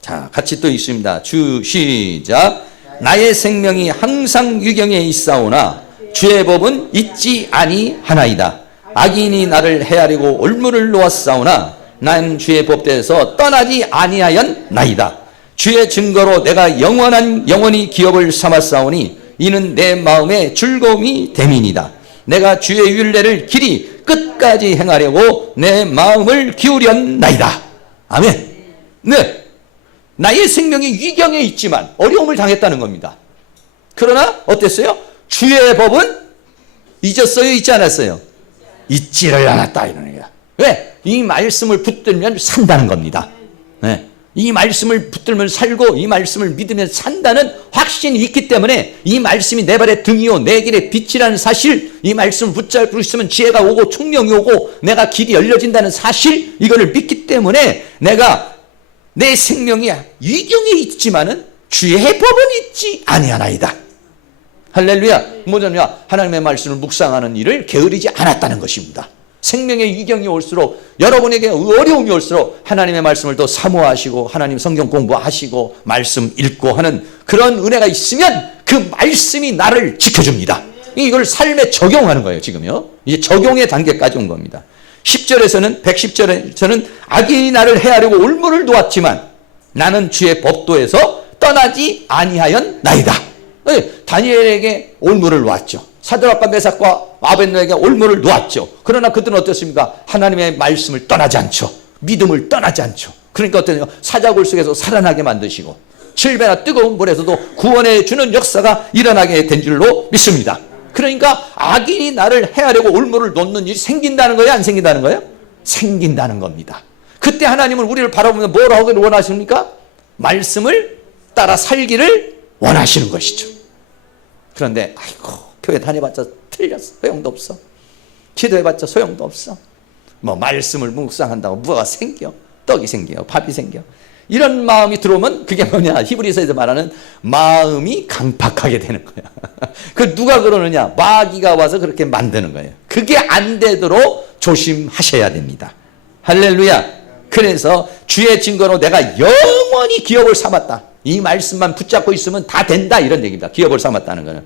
자, 같이 또 있습니다. 시작. 나의 생명이 항상 유경에 있사오나 주의 법은 잊지 아니하나이다. 악인이 나를 헤아리고 올무를 놓았사오나 난 주의 법대에서 떠나지 아니하였나이다. 주의 증거로 내가 영원히 기업을 삼았사오니 이는 내 마음의 즐거움이 됨이니이다. 내가 주의 율례를 길이 끝까지 행하려고 내 마음을 기울였나이다. 아멘. 네, 나의 생명이 위경에 있지만 어려움을 당했다는 겁니다. 그러나 어땠어요? 주의 법은 잊었어요? 잊지 않았어요? 잊지를 않았다 이러는 거야. 왜? 이 말씀을 붙들면 산다는 겁니다. 네. 이 말씀을 붙들면 살고 이 말씀을 믿으면 산다는 확신이 있기 때문에 이 말씀이 내 발의 등이요 내 길의 빛이라는 사실, 이 말씀을 붙잡고 있으면 지혜가 오고 총명이 오고 내가 길이 열려진다는 사실, 이거를 믿기 때문에 내가 내 생명이 위경에 있지만은 주의 법은 있지 아니하나이다. 할렐루야. 뭐냐면 하나님의 말씀을 묵상하는 일을 게으르지 않았다는 것입니다. 생명의 위경이 올수록, 여러분에게 어려움이 올수록 하나님의 말씀을 더 사모하시고 하나님 성경 공부하시고 말씀 읽고 하는 그런 은혜가 있으면 그 말씀이 나를 지켜줍니다. 이걸 삶에 적용하는 거예요. 지금요, 이제 적용의 단계까지 온 겁니다. 10절에서는 110절에서는 악인이 나를 해하려고 올무를 놓았지만 나는 주의 법도에서 떠나지 아니하였나이다. 다니엘에게 올무를 놓았죠. 사드락과 메삭과 아벳노에게 올무를 놓았죠. 그러나 그들은 어떻습니까? 하나님의 말씀을 떠나지 않죠. 믿음을 떠나지 않죠. 그러니까 어떠냐? 사자굴 속에서 살아나게 만드시고 7배나 뜨거운 물에서도 구원해 주는 역사가 일어나게 된 줄로 믿습니다. 그러니까 악인이 나를 해하려고 올무를 놓는 일이 생긴다는 거예요? 안 생긴다는 거예요? 생긴다는 겁니다. 그때 하나님은 우리를 바라보면서 뭘 하기를 원하십니까? 말씀을 따라 살기를 원하시는 것이죠. 그런데 아이고, 교회 다녀봤자 틀렸어. 소용도 없어. 기도해봤자 소용도 없어. 뭐 말씀을 묵상한다고 뭐가 생겨? 떡이 생겨요. 밥이 생겨. 이런 마음이 들어오면 그게 뭐냐? 히브리서에서 말하는 마음이 강팍하게 되는 거야. 그 누가 그러느냐? 마귀가 와서 그렇게 만드는 거예요. 그게 안 되도록 조심하셔야 됩니다. 할렐루야. 그래서 주의 증거로 내가 영원히 기업을 삼았다. 이 말씀만 붙잡고 있으면 다 된다, 이런 얘기입니다. 기업을 삼았다는 거는.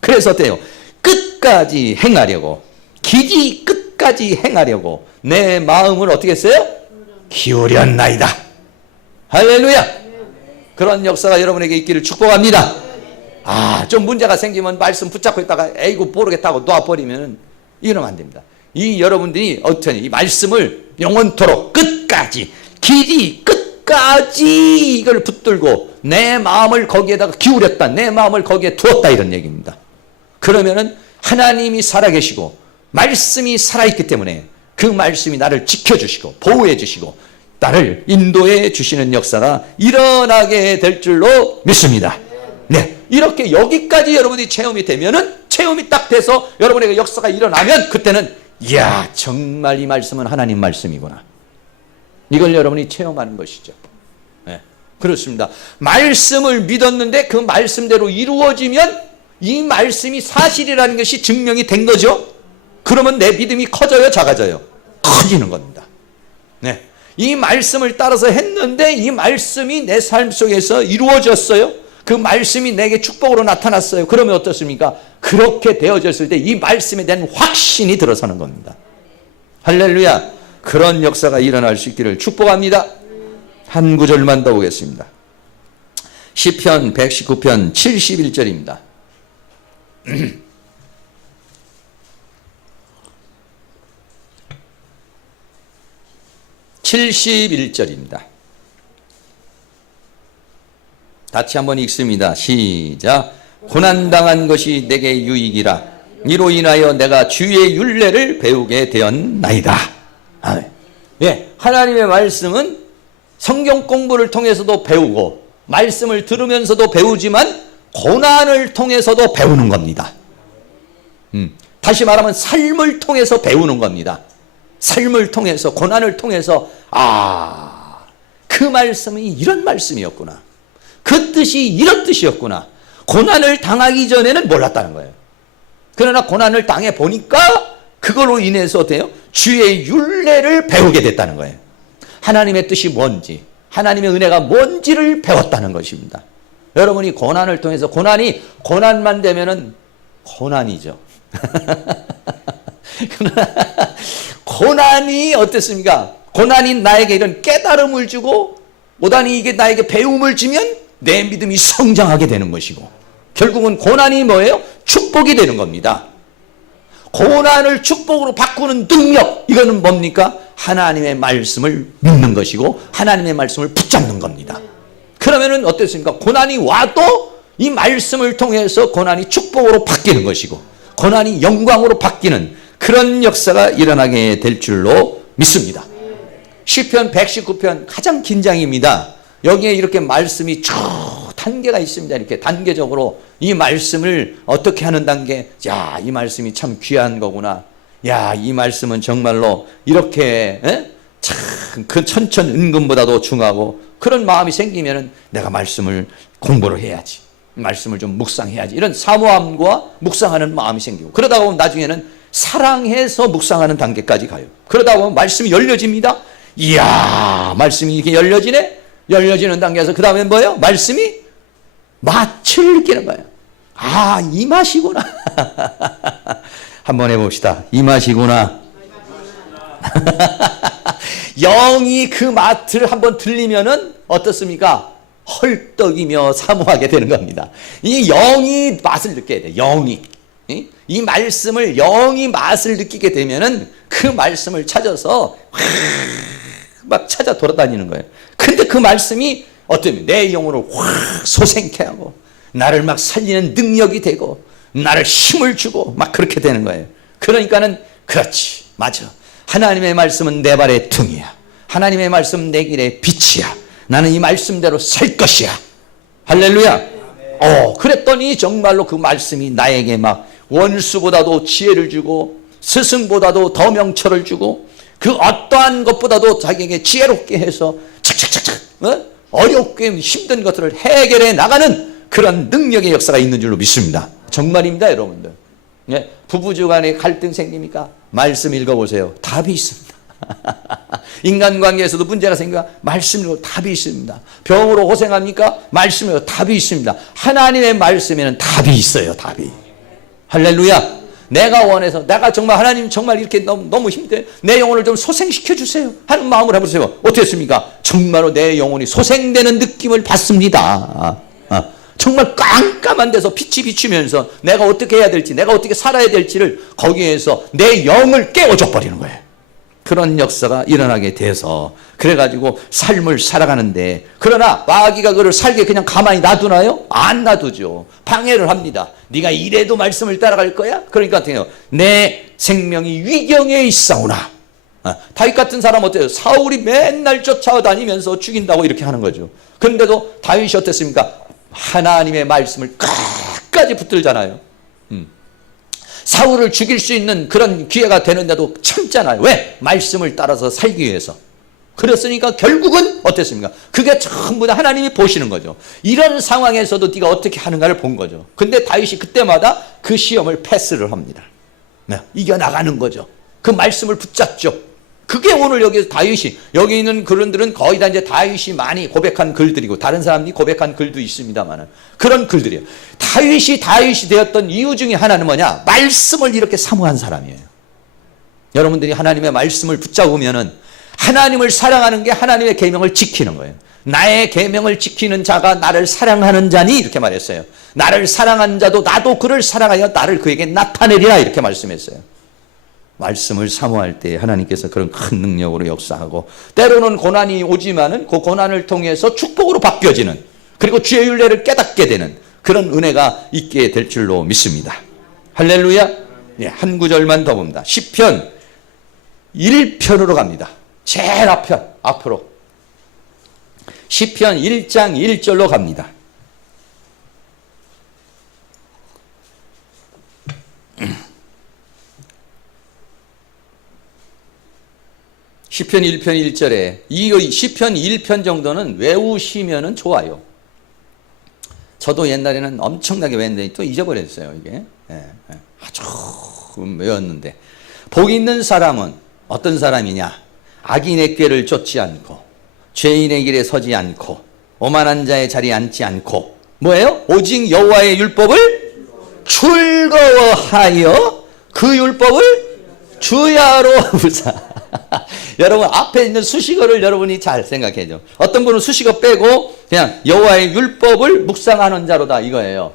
그래서 어때요? 끝까지 행하려고, 길이 끝까지 행하려고 내 마음을 어떻게 했어요? 기울였나이다. 할렐루야. 그런 역사가 여러분에게 있기를 축복합니다. 좀 문제가 생기면 말씀 붙잡고 있다가 에이구 모르겠다고 놔버리면 이러면 안 됩니다. 이 여러분들이 어떻게 이 말씀을 영원토록 끝까지, 길이 끝까지 이걸 붙들고 내 마음을 거기에다가 기울였다, 내 마음을 거기에 두었다, 이런 얘기입니다. 그러면은 하나님이 살아계시고 말씀이 살아있기 때문에 그 말씀이 나를 지켜주시고 보호해 주시고 나를 인도해 주시는 역사가 일어나게 될 줄로 믿습니다. 네, 이렇게 여기까지 여러분이 체험이 되면은, 체험이 딱 돼서 여러분에게 역사가 일어나면 그때는 이야, 정말 이 말씀은 하나님 말씀이구나, 이걸 여러분이 체험하는 것이죠. 네, 그렇습니다. 말씀을 믿었는데 그 말씀대로 이루어지면 이 말씀이 사실이라는 것이 증명이 된 거죠. 그러면 내 믿음이 커져요, 작아져요? 커지는 겁니다. 네, 이 말씀을 따라서 했는데 이 말씀이 내 삶 속에서 이루어졌어요. 그 말씀이 내게 축복으로 나타났어요. 그러면 어떻습니까? 그렇게 되어졌을 때 이 말씀에 대한 확신이 들어서는 겁니다. 할렐루야. 그런 역사가 일어날 수 있기를 축복합니다. 한 구절만 더 보겠습니다. 시편 119편 71절입니다. 71절입니다. 같이 한번 읽습니다. 시작. 고난당한 것이 내게 유익이라. 이로 인하여 내가 주의 율례를 배우게 되었나이다. 예, 하나님의 말씀은 성경 공부를 통해서도 배우고 말씀을 들으면서도 배우지만 고난을 통해서도 배우는 겁니다. 다시 말하면 삶을 통해서 배우는 겁니다. 삶을 통해서, 고난을 통해서 그 말씀이 이런 말씀이었구나, 그 뜻이 이런 뜻이었구나. 고난을 당하기 전에는 몰랐다는 거예요. 그러나 고난을 당해 보니까 그걸로 인해서 어때요? 주의 율례를 배우게 됐다는 거예요. 하나님의 뜻이 뭔지, 하나님의 은혜가 뭔지를 배웠다는 것입니다. 여러분이 고난을 통해서, 고난만 되면은 고난이죠. 고난이 어땠습니까? 고난이 나에게 이런 깨달음을 주고, 고난이 이게 나에게 배움을 주면 내 믿음이 성장하게 되는 것이고, 결국은 고난이 뭐예요? 축복이 되는 겁니다. 고난을 축복으로 바꾸는 능력, 이거는 뭡니까? 하나님의 말씀을 믿는 것이고 하나님의 말씀을 붙잡는 겁니다. 그러면은 어땠습니까? 고난이 와도 이 말씀을 통해서 고난이 축복으로 바뀌는 것이고 고난이 영광으로 바뀌는 그런 역사가 일어나게 될 줄로 믿습니다. 시편 119편 가장 긴 장입니다. 여기에 이렇게 말씀이 쭉 단계가 있습니다. 이렇게 단계적으로 이 말씀을 어떻게 하는 단계. 야, 이 말씀이 참 귀한 거구나. 야, 이 말씀은 정말로 이렇게 참 그 천천 은금보다도 중하고 그런 마음이 생기면은 내가 말씀을 공부를 해야지. 말씀을 좀 묵상해야지. 이런 사모함과 묵상하는 마음이 생기고 그러다 보면 나중에는 사랑해서 묵상하는 단계까지 가요. 그러다 보면 말씀이 열려집니다. 이야, 말씀이 이렇게 열려지네. 열려지는 단계에서 그 다음에 뭐예요? 말씀이 맛을 느끼는 거예요. 아, 이 맛이구나. 한번 해봅시다. 이 맛이구나. 영이 그 맛을 한번 들리면은 어떻습니까? 헐떡이며 사모하게 되는 겁니다. 이 영이 맛을 느껴야 돼. 영이. 이 말씀을 영이 맛을 느끼게 되면은 그 말씀을 찾아서 막 찾아 돌아다니는 거예요. 근데 그 말씀이 어쩌면 내 영혼을 확 솟행케 하고 나를 막 살리는 능력이 되고 나를 힘을 주고 막 그렇게 되는 거예요. 그러니까는 그렇지, 맞아. 하나님의 말씀은 내 발의 등이야. 하나님의 말씀은 내 길의 빛이야. 나는 이 말씀대로 살 것이야. 할렐루야. 그랬더니 정말로 그 말씀이 나에게 막 원수보다도 지혜를 주고 스승보다도 더 명철을 주고 그 어떠한 것보다도 자기에게 지혜롭게 해서 착착착착 어렵게 힘든 것들을 해결해 나가는 그런 능력의 역사가 있는 줄로 믿습니다. 정말입니다, 여러분들. 부부주간에 갈등 생깁니까? 말씀 읽어보세요. 답이 있습니다. 인간관계에서도 문제가 생기면 말씀으로 답이 있습니다. 병으로 고생합니까? 말씀으로 답이 있습니다. 하나님의 말씀에는 답이 있어요. 답이. 할렐루야. 내가 원해서 내가 정말 하나님 정말 이렇게 너무 힘들어요. 내 영혼을 좀 소생시켜 주세요 하는 마음을 해보세요. 어떻습니까? 정말로 내 영혼이 소생되는 느낌을 받습니다. 정말 깜깜한 데서 빛이 비추면서 내가 어떻게 해야 될지 내가 어떻게 살아야 될지를 거기에서 내 영을 깨워줘 버리는 거예요. 그런 역사가 일어나게 돼서 그래가지고 삶을 살아가는데, 그러나 마귀가 그를 살게 그냥 가만히 놔두나요? 안 놔두죠. 방해를 합니다. 네가 이래도 말씀을 따라갈 거야? 그러니까 내 생명이 위경에 있사오나. 다윗 같은 사람 어때요? 사울이 맨날 쫓아다니면서 죽인다고 이렇게 하는 거죠. 그런데도 다윗이 어땠습니까? 하나님의 말씀을 끝까지 붙들잖아요. 사울을 죽일 수 있는 그런 기회가 되는데도 참잖아요. 왜? 말씀을 따라서 살기 위해서. 그랬으니까 결국은 어땠습니까? 그게 전부 다 하나님이 보시는 거죠. 이런 상황에서도 네가 어떻게 하는가를 본 거죠. 근데 다윗이 그때마다 그 시험을 패스를 합니다. 이겨나가는 거죠. 그 말씀을 붙잡죠. 그게 오늘 여기서 다윗이, 여기 있는 글들은 거의 다 이제 다윗이 많이 고백한 글들이고 다른 사람들이 고백한 글도 있습니다만 그런 글들이에요. 다윗이 되었던 이유 중에 하나는 뭐냐? 말씀을 이렇게 사모한 사람이에요. 여러분들이 하나님의 말씀을 붙잡으면은 하나님을 사랑하는 게 하나님의 계명을 지키는 거예요. 나의 계명을 지키는 자가 나를 사랑하는 자니, 이렇게 말했어요. 나를 사랑한 자도 나도 그를 사랑하여 나를 그에게 나타내리라, 이렇게 말씀했어요. 말씀을 사모할 때 하나님께서 그런 큰 능력으로 역사하고, 때로는 고난이 오지만은 그 고난을 통해서 축복으로 바뀌어지는, 그리고 주의 윤례를 깨닫게 되는 그런 은혜가 있게 될 줄로 믿습니다. 할렐루야. 네, 한 구절만 더 봅니다. 시편 1편으로 갑니다. 제일 앞으로 시편 1장 1절로 갑니다. 시편 1편 1절에 이 시편 1편 정도는 외우시면은 좋아요. 저도 옛날에는 엄청나게 외웠는데 또 잊어버렸어요. 이게 아주 외웠는데, 복 있는 사람은 어떤 사람이냐? 악인의 꾀를 쫓지 않고 죄인의 길에 서지 않고 오만한 자의 자리에 앉지 않고, 뭐예요? 오직 여호와의 율법을 즐거워하여 그 율법을 주야로 부사. 여러분, 앞에 있는 수식어를 여러분이 잘 생각해줘. 어떤 분은 수식어 빼고 그냥 여호와의 율법을 묵상하는 자로다, 이거예요.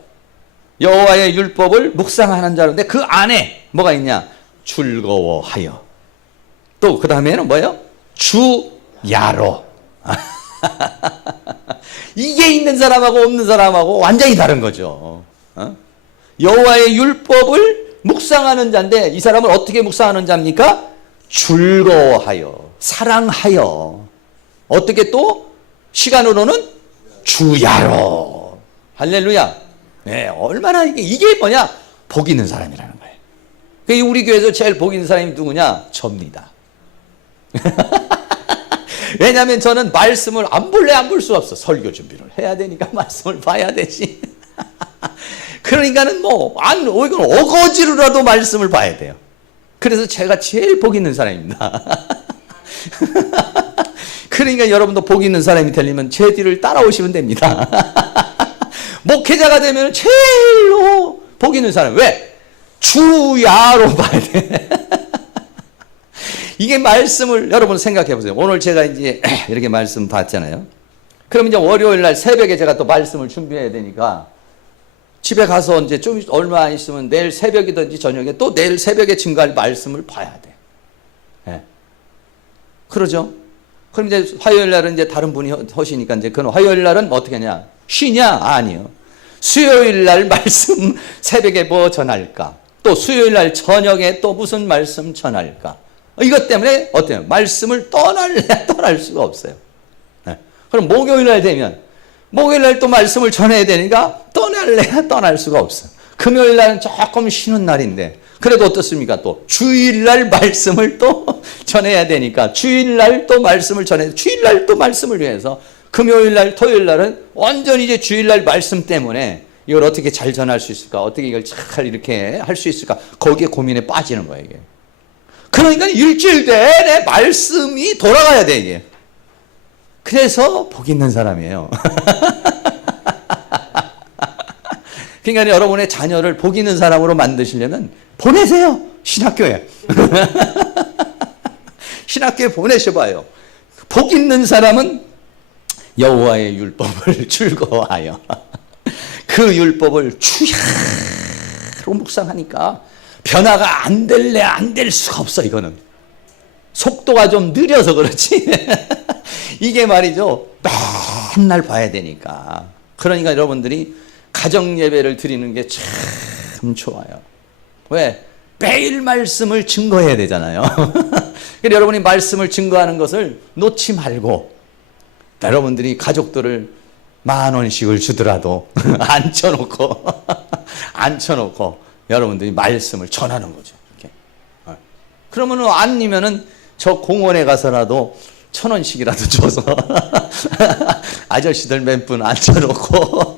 여호와의 율법을 묵상하는 자로인데 그 안에 뭐가 있냐? 즐거워하여. 또 그 다음에는 뭐예요? 주야로. 이게 있는 사람하고 없는 사람하고 완전히 다른 거죠. 여호와의 율법을 묵상하는 자인데 이 사람은 어떻게 묵상하는 자입니까? 즐거워하여. 사랑하여. 어떻게 또? 시간으로는 주야로. 할렐루야. 네, 얼마나 이게 뭐냐? 복 있는 사람이라는 거예요. 우리 교회에서 제일 복 있는 사람이 누구냐? 접니다. 왜냐하면 저는 말씀을 안 볼래 안 볼 수 없어. 설교 준비를 해야 되니까 말씀을 봐야 되지. 그러니까는 이건 어거지로라도 말씀을 봐야 돼요. 그래서 제가 제일 복 있는 사람입니다. 그러니까 여러분도 복 있는 사람이 되려면 제 뒤를 따라오시면 됩니다. 목회자가 되면 제일로 복 있는 사람. 왜? 주야로 봐야 돼. 이게 말씀을 여러분 생각해 보세요. 오늘 제가 이제 이렇게 말씀 봤잖아요. 그럼 이제 월요일 날 새벽에 제가 또 말씀을 준비해야 되니까 집에 가서 이제 좀 얼마 있으면 내일 새벽이든지 저녁에 또 내일 새벽에 증거할 말씀을 봐야 돼. 네. 그러죠? 그럼 이제 화요일 날은 이제 다른 분이 하시니까 이제 그건 화요일 날은 어떻게 하냐? 쉬냐? 아니요. 수요일 날 말씀 새벽에 뭐 전할까? 또 수요일 날 저녁에 또 무슨 말씀 전할까? 이것 때문에 어때요? 말씀을 떠날 수가 없어요. 네. 그럼 목요일 날 되면 목요일 날 또 말씀을 전해야 되니까 떠날 수가 없어. 금요일 날은 조금 쉬는 날인데 그래도 어떻습니까? 또 주일 날 말씀을 또 전해야 되니까 주일 날 또 말씀을 전해 주일 날 또 말씀을 위해서 금요일 날 토요일 날은 완전히 이제 주일 날 말씀 때문에 이걸 어떻게 잘 전할 수 있을까? 어떻게 이걸 잘 이렇게 할 수 있을까? 거기에 고민에 빠지는 거예요, 이게. 그러니까 일주일 내내 말씀이 돌아가야 돼, 이게. 그래서 복 있는 사람이에요. 그러니까 여러분의 자녀를 복 있는 사람으로 만드시려면 보내세요. 신학교에. 신학교에 보내셔봐요. 복 있는 사람은 여호와의 율법을 즐거워하여 그 율법을 주야로 묵상하니까 변화가 안 될 수가 없어. 이거는 속도가 좀 느려서 그렇지. 이게 말이죠. 맨날 봐야 되니까. 그러니까 여러분들이 가정 예배를 드리는 게 참 좋아요. 왜? 매일 말씀을 증거해야 되잖아요. 그래서 여러분이 말씀을 증거하는 것을 놓지 말고 여러분들이 가족들을 10,000원씩을 주더라도 앉혀놓고 여러분들이 말씀을 전하는 거죠. 이렇게. 그러면 아니면은 저 공원에 가서라도 1,000원씩이라도 줘서 아저씨들 몇 분 앉혀놓고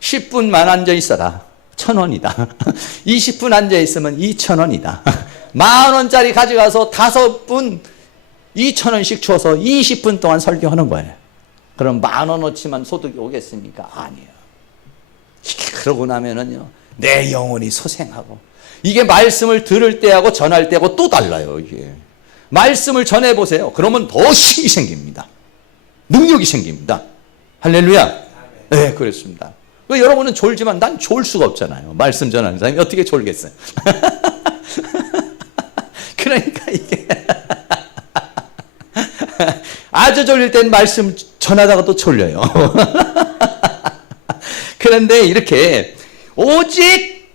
10분만 앉아 있어라. 1,000원이다. 20분 앉아 있으면 2,000원이다. 10,000원짜리 가져가서 5분 2,000원씩 줘서 20분 동안 설교하는 거예요. 그럼 10,000원어치만 소득이 오겠습니까? 아니에요. 그러고 나면은요, 내 영혼이 소생하고, 이게 말씀을 들을 때하고 전할 때하고 또 달라요, 이게. 말씀을 전해보세요. 그러면 더 힘이 생깁니다. 능력이 생깁니다. 할렐루야. 네, 그렇습니다. 여러분은 졸지만 난 졸 수가 없잖아요. 말씀 전하는 사람이 어떻게 졸겠어요? 그러니까 이게. 아주 졸릴 땐 말씀 전하다가 또 졸려요. 그런데 이렇게 오직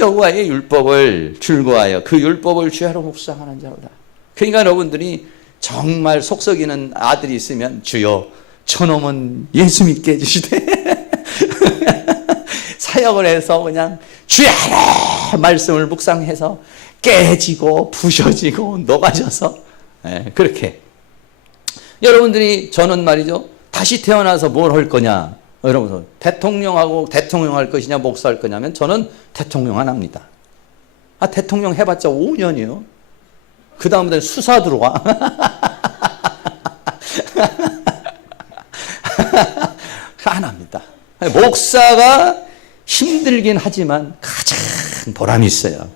여호와의 율법을 즐거워하여 그 율법을 주야로 묵상하는 자로다. 그러니까 여러분들이 정말 속썩이는 아들이 있으면 주여 저놈은 예수 믿게 해주시되 사역을 해서 그냥 주야로 말씀을 묵상해서 깨지고 부셔지고 녹아져서 그렇게 여러분들이 저는 말이죠 다시 태어나서 뭘 할 거냐 여러분 대통령 할 것이냐 목사 할 거냐면 저는 대통령 안 합니다. 대통령 해봤자 5년이요. 그 다음부터는 수사 들어와. 안 합니다. 목사가 힘들긴 하지만 가장 보람이 있어요.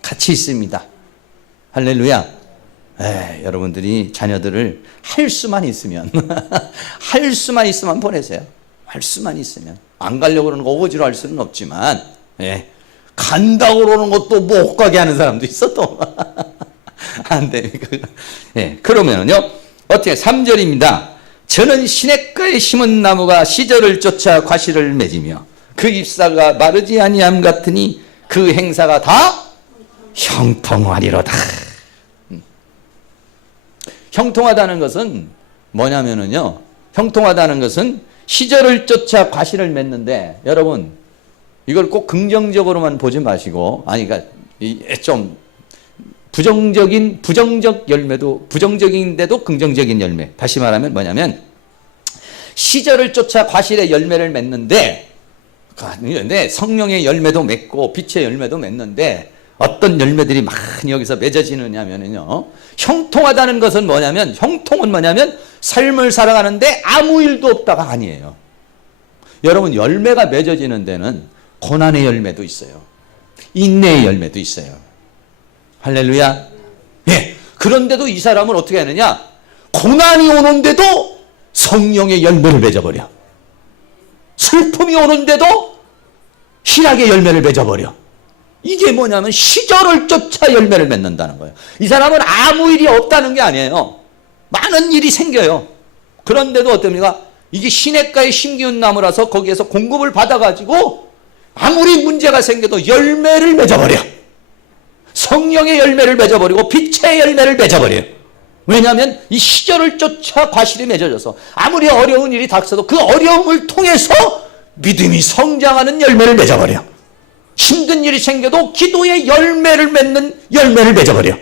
같이 있습니다. 할렐루야. 여러분들이 자녀들을 할 수만 있으면 보내세요. 할 수만 있으면. 안 가려고 그러는 거 오지로 할 수는 없지만 간다고 그러는 것도 못 가게 하는 사람도 있어 또. 안 됩니까? 그러면요 어떻게 3절입니다. 저는 시냇가에 심은 나무가 시절을 쫓아 과실을 맺으며 그 잎사가 마르지 아니함 같으니 그 행사가 다 형통하리로다. 형통하다는 것은 뭐냐면은요, 형통하다는 것은 시절을 쫓아 과실을 맺는데, 여러분 이걸 꼭 긍정적으로만 보지 마시고, 아니 그러니까 좀 부정적 열매도, 부정적인데도 긍정적인 열매. 다시 말하면 뭐냐면, 시절을 쫓아 과실의 열매를 맺는데, 성령의 열매도 맺고 빛의 열매도 맺는데, 어떤 열매들이 많이 여기서 맺어지느냐면요, 형통하다는 것은 뭐냐면, 형통은 뭐냐면 삶을 살아가는데 아무 일도 없다가 아니에요. 여러분, 열매가 맺어지는 데는 고난의 열매도 있어요. 인내의 열매도 있어요. 할렐루야. 예. 그런데도 이 사람은 어떻게 하느냐, 고난이 오는데도 성령의 열매를 맺어버려. 슬픔이 오는데도 희락의 열매를 맺어버려. 이게 뭐냐면 시절을 쫓아 열매를 맺는다는 거예요. 이 사람은 아무 일이 없다는 게 아니에요. 많은 일이 생겨요. 그런데도 어떻습니까? 이게 시냇가에 심기운 나무라서 거기에서 공급을 받아가지고 아무리 문제가 생겨도 열매를 맺어버려. 성령의 열매를 맺어버리고 빛의 열매를 맺어버려요. 왜냐하면 이 시절을 쫓아 과실이 맺어져서 아무리 어려운 일이 닥쳐도 그 어려움을 통해서 믿음이 성장하는 열매를 맺어버려. 힘든 일이 생겨도 기도의 열매를 맺는 열매를 맺어버려.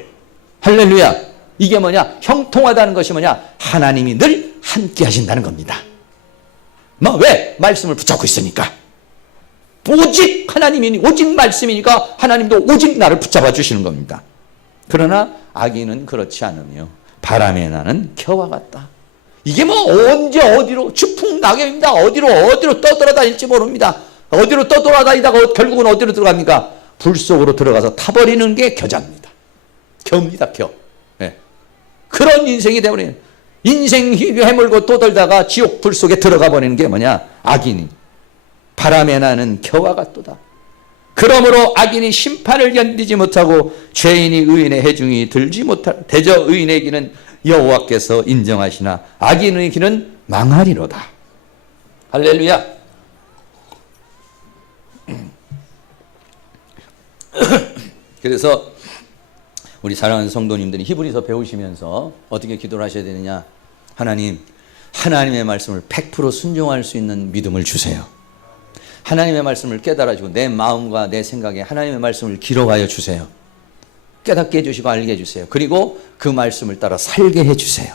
할렐루야. 이게 뭐냐? 형통하다는 것이 뭐냐? 하나님이 늘 함께 하신다는 겁니다. 왜? 말씀을 붙잡고 있으니까. 오직 하나님이니, 오직 말씀이니까 하나님도 오직 나를 붙잡아 주시는 겁니다. 그러나 악인은 그렇지 않으며 바람에 나는 겨와 같다. 이게 뭐 언제 어디로, 추풍낙엽입니다. 어디로 떠돌아다닐지 모릅니다. 어디로 떠돌아다니다가 결국은 어디로 들어갑니까? 불 속으로 들어가서 타버리는 게 겨자입니다. 겨입니다, 겨. 네. 그런 인생이 되어버리는, 인생 해물고 떠돌다가 지옥 불 속에 들어가 버리는 게 뭐냐? 악인이. 바람에 나는 겨와 같도다. 그러므로 악인이 심판을 견디지 못하고 죄인이 의인의 해중이 들지 못할, 대저 의인의 길은 여호와께서 인정하시나 악인의 길은 망하리로다. 할렐루야. 그래서 우리 사랑하는 성도님들이 히브리서 배우시면서 어떻게 기도를 하셔야 되느냐? 하나님, 하나님의 말씀을 100% 순종할 수 있는 믿음을 주세요. 하나님의 말씀을 깨달아주고 내 마음과 내 생각에 하나님의 말씀을 기록하여 주세요. 깨닫게 해주시고 알게 해주세요. 그리고 그 말씀을 따라 살게 해주세요.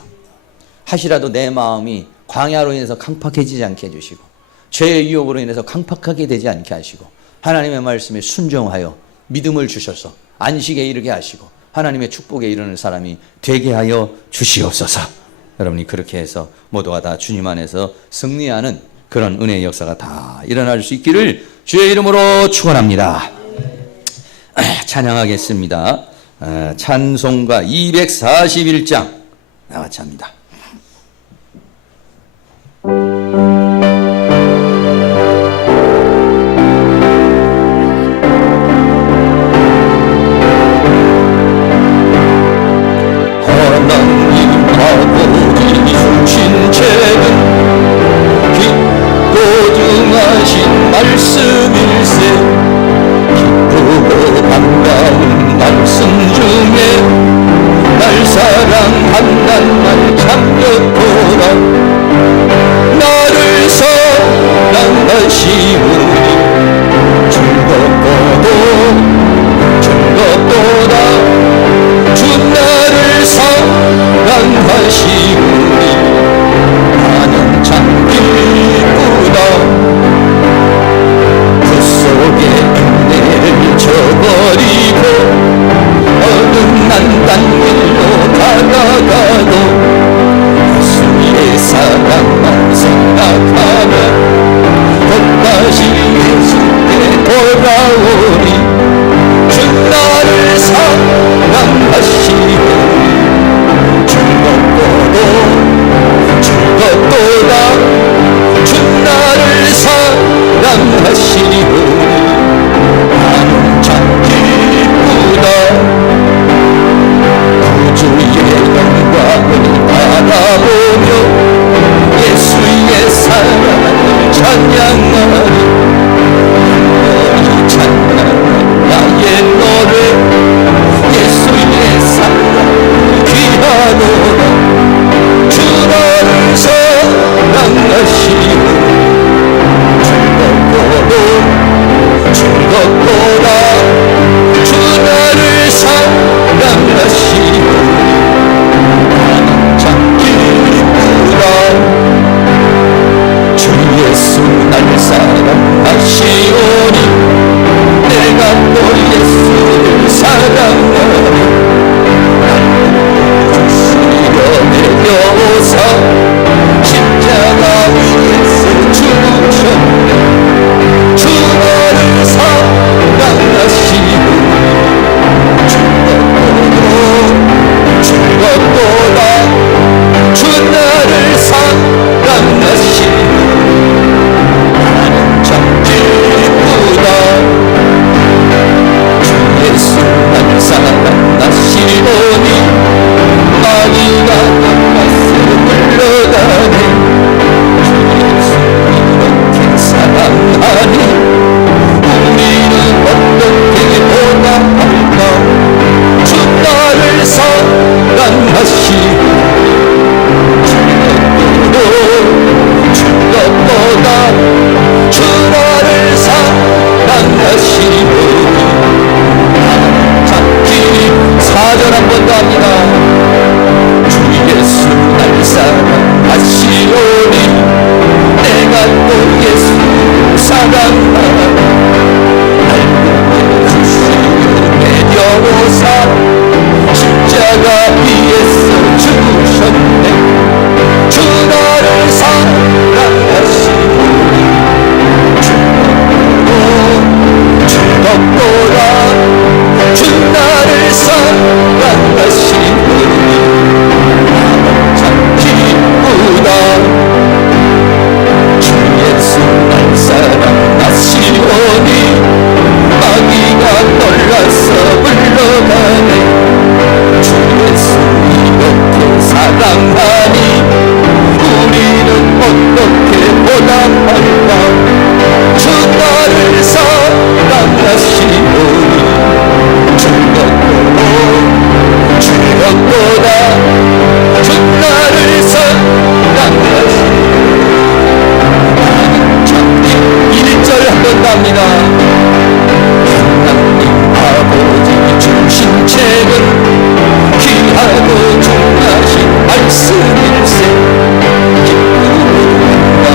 하시라도 내 마음이 광야로 인해서 강팍해지지 않게 해주시고 죄의 유혹으로 인해서 강팍하게 되지 않게 하시고 하나님의 말씀에 순종하여 믿음을 주셔서 안식에 이르게 하시고 하나님의 축복에 이르는 사람이 되게 하여 주시옵소서. 여러분이 그렇게 해서 모두가 다 주님 안에서 승리하는 그런 은혜의 역사가 다 일어날 수 있기를 주의 이름으로 축원합니다. 찬양하겠습니다. 찬송가 241장 나같이 합니다. 하나님 아버지 주신 죄는 고등하신 말씀일세. 기쁘고 반가운 말씀 중에 날 사랑한단 말 참겼도다. 나를 사랑하시오니 즐겁도다. 주 나를 사랑하시오니 나는 참 기쁘다. 그 속에 인내를 저버리고 어긋난 길로 다가가도 예수의 사랑만 생각하면 곧다시 예수께 돌아오니 주 나를 사랑하시오니 즐겁도다. 주 나를 사랑하시오니 나는 참 기쁘다. 구주의 영광을 바라보며 예수의 사랑을 찬양하리. 영원히 찬양할 나의 노래 만나시오니 내가 또 예수 사랑하라 내려오사 십자가 위에서 죽으셨네 주 나를 사랑하시오니 즐겁도다 주 나를 사랑하시오니 나는 참 기쁘다 주 예수 날 사랑하시오니 마귀가 놀라서 물러가네 주 예수 이렇게 사랑하니 우리는 어떻게 보답할까 주 나를 사랑하시오니 즐겁도다 주 나를 사랑하시오니 나는 참 1절 한번 갑니다 하나님 아버지 중심책은 귀하고 중하신 말씀일세 기쁘다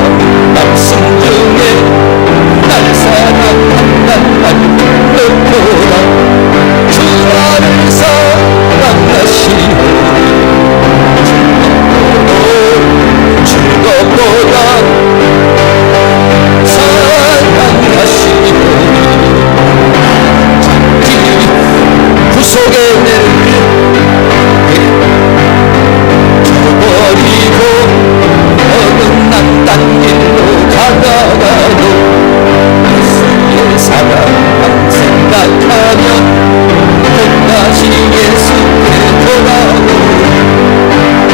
말씀 중에 날 사랑한단 말 불러보라 주 나를 사랑하시오니 즐겁도다 사랑하시오니 구속의 은혜를 저버리고 어긋난 딴 길로 가다가도 예수의 사랑만 생각하면 또다시 예수께 돌아오니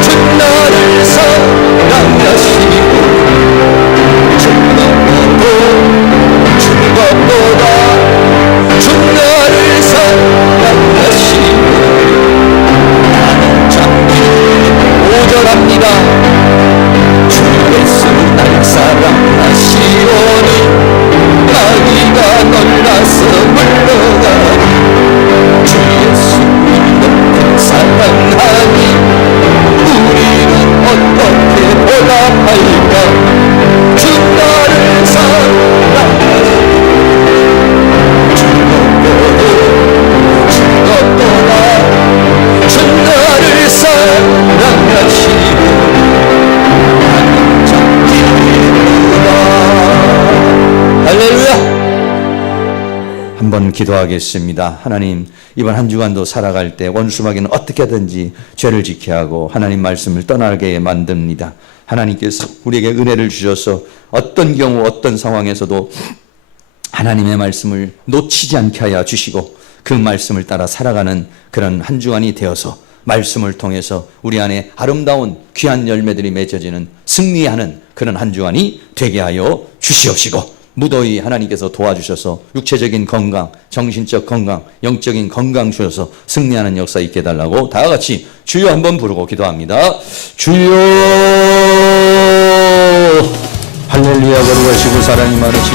주 나를 사랑하시고 즐겁도다 주 나를 사랑하시고 나는 참 오절합니다 주 예수 날 사랑하시오니 마귀가 놀라서 물러가니 주 예수 이렇게 사랑하니 우리는 어떻게 보답할까 주 나를 사랑하시오니 즐겁도다 주 나를 사랑하시고 나는 참 기쁘다 할렐루야 한번 기도하겠습니다. 하나님, 이번 한 주간도 살아갈 때 원수마귀는 어떻게든지 죄를 지게 하고 하나님 말씀을 떠나게 만듭니다. 하나님께서 우리에게 은혜를 주셔서 어떤 경우 어떤 상황에서도 하나님의 말씀을 놓치지 않게 하여 주시고 그 말씀을 따라 살아가는 그런 한 주간이 되어서 말씀을 통해서 우리 안에 아름다운 귀한 열매들이 맺어지는 승리하는 그런 한 주간이 되게 하여 주시옵시고 무더위 하나님께서 도와주셔서 육체적인 건강, 정신적 건강, 영적인 건강 주셔서 승리하는 역사 있게 해달라고 다 같이 주여 한번 부르고 기도합니다. 주여 할렐루야 거룩하시고 사랑이 많으신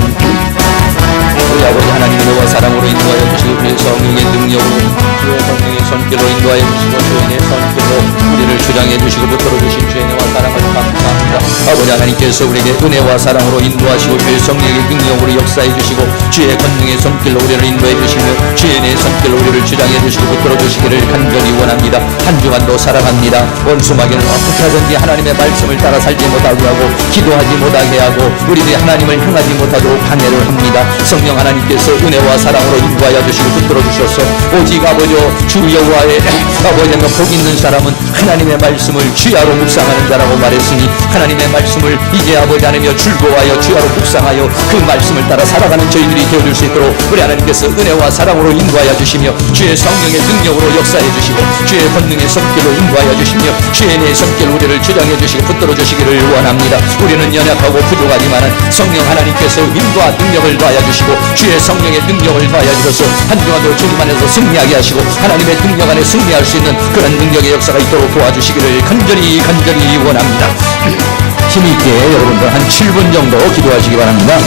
우리 아버지 하나님 은혜와 사랑으로 인도하여 주시고 주의 성령의 능력으로 주의 성령의 손길로 인도하여 주시고 주의 손길로 우리를 주장해 주시고 붙들어 주신 주의 은혜와 사랑을 감사합니다. 아버지 하나님께서 우리에게 은혜와 사랑으로 인도하시고 주의 성령의 능력으로 역사해 주시고 주의 권능의 손길로 우리를 인도해 주시며 주의 은혜의 손길로 우리를 주장해 주시고 붙들어 주시기를 간절히 원합니다. 한 주간도 사랑합니다. 원수마귀는 어떻게 하든지 하나님의 말씀을 따라 살지 못하게 하고 기도하지 못하게 하고 우리들이 하나님을 향하지 못하도록 방해를 합니다. 성령 하나님께서 은혜와 사랑으로 인도하여 주시고 붙들어 주셔서 오직 아버지 주 여호와의 아버지 복 있는 사람은 하나님의 말씀을 주야로 묵상하는 자라고 말했으니 하나님의 말씀을 이제 아버지 하나님여 즐거워하여 주야로 묵상하여 그 말씀을 따라 살아가는 저희들이 되어줄 수 있도록 우리 하나님께서 은혜와 사랑으로 인도하여 주시며 주의 성령의 능력으로 역사해 주시고 주의 권능의 손길로 인도하여 주시며 주의 내 손길 우리를 주장해 주시고 붙들어 주시기를 원합니다. 우리는 연약하고 부족하지만 성령 하나님께서 인도와 능력을 더하여 주시고 주의 성령의 능력을 더하여 주셔서 한 주간도 주님 안에서 승리하게 하시고 하나님의 능력 안에 승리할 수 있는 그런 능력의 역사가 있도록 도와주시기를 간절히 원합니다. 힘있게 여러분들 한 7분 정도 기도하시기 바랍니다.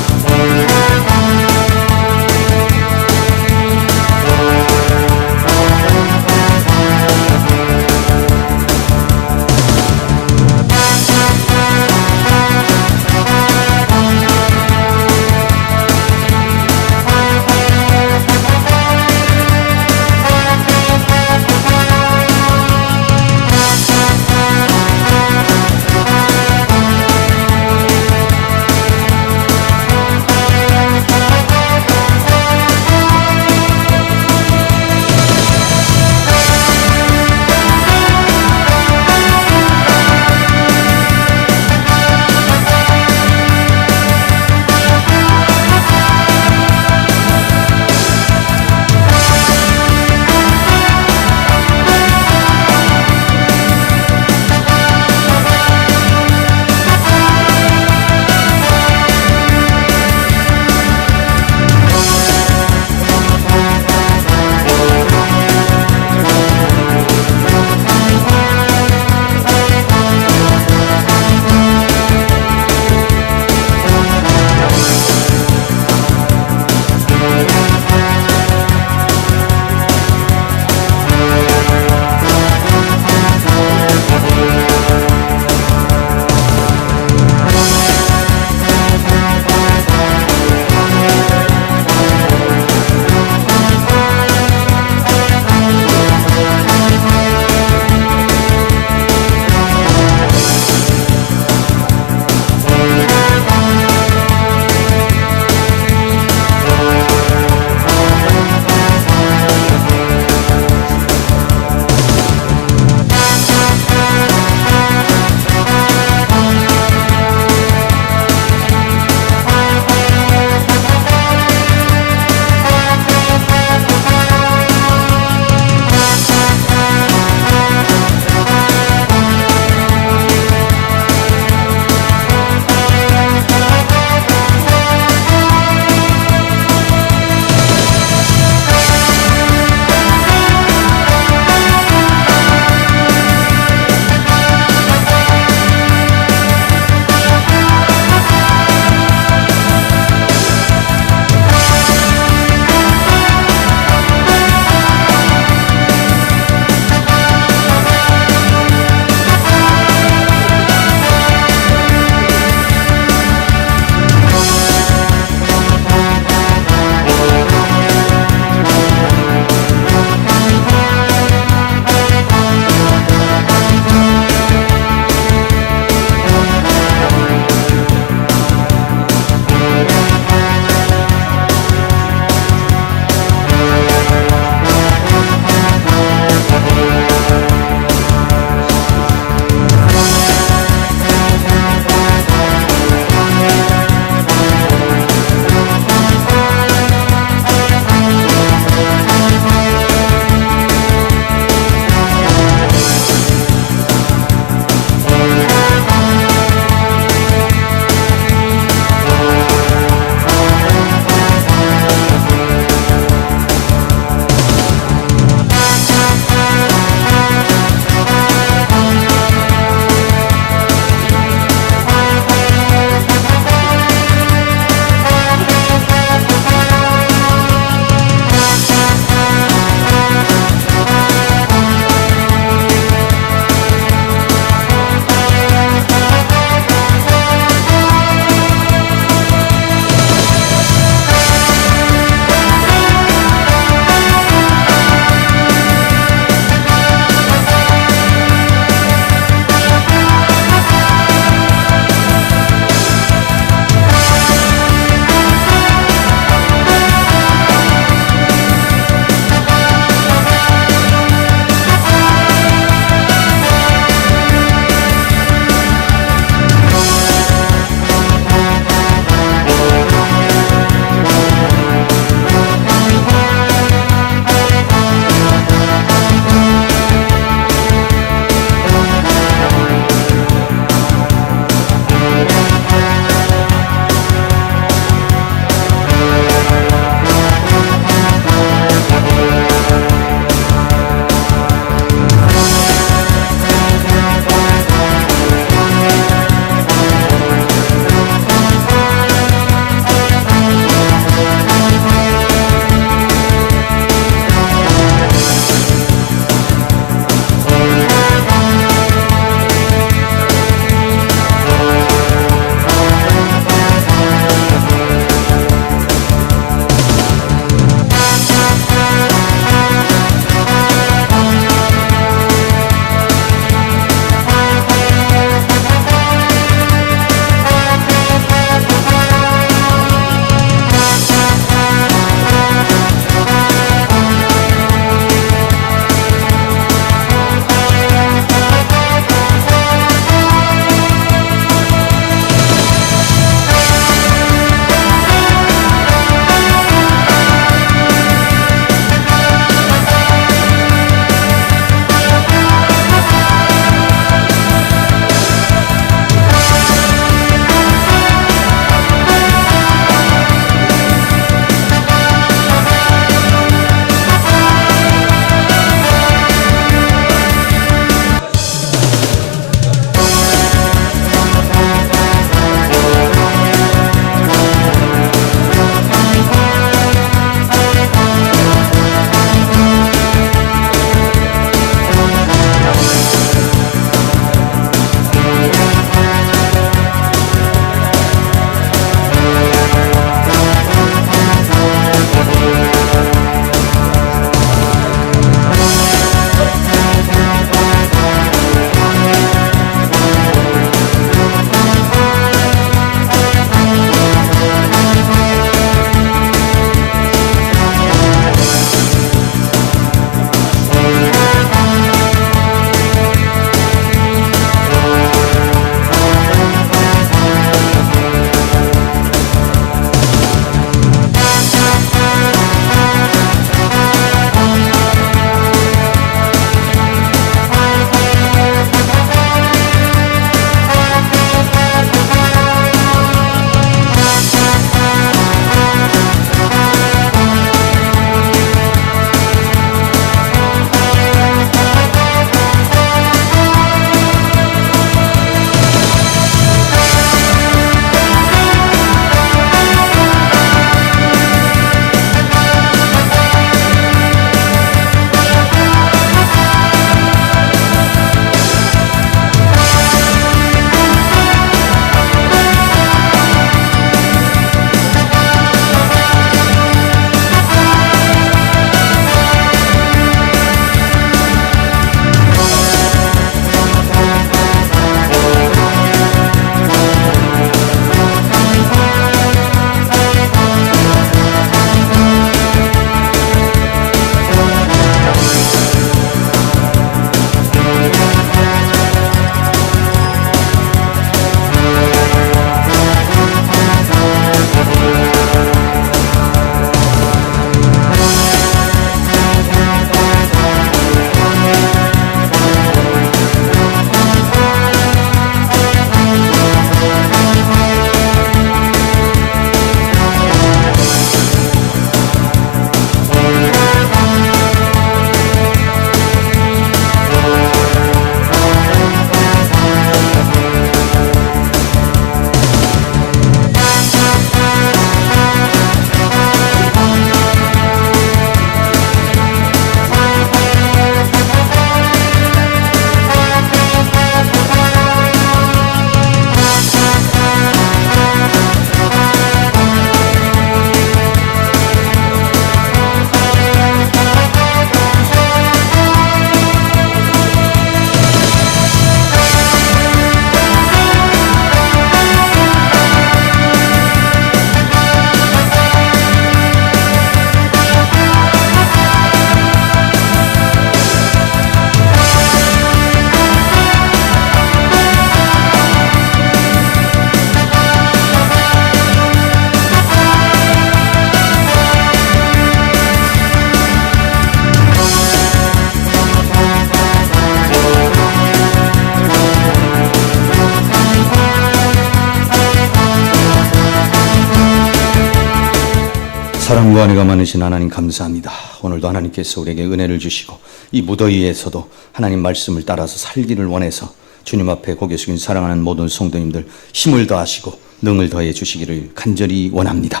사랑과 은혜가 많으신 하나님 감사합니다. 오늘도 하나님께서 우리에게 은혜를 주시고 이 무더위에서도 하나님 말씀을 따라서 살기를 원해서 주님 앞에 고개 숙인 사랑하는 모든 성도님들 힘을 더하시고 능을 더해 주시기를 간절히 원합니다.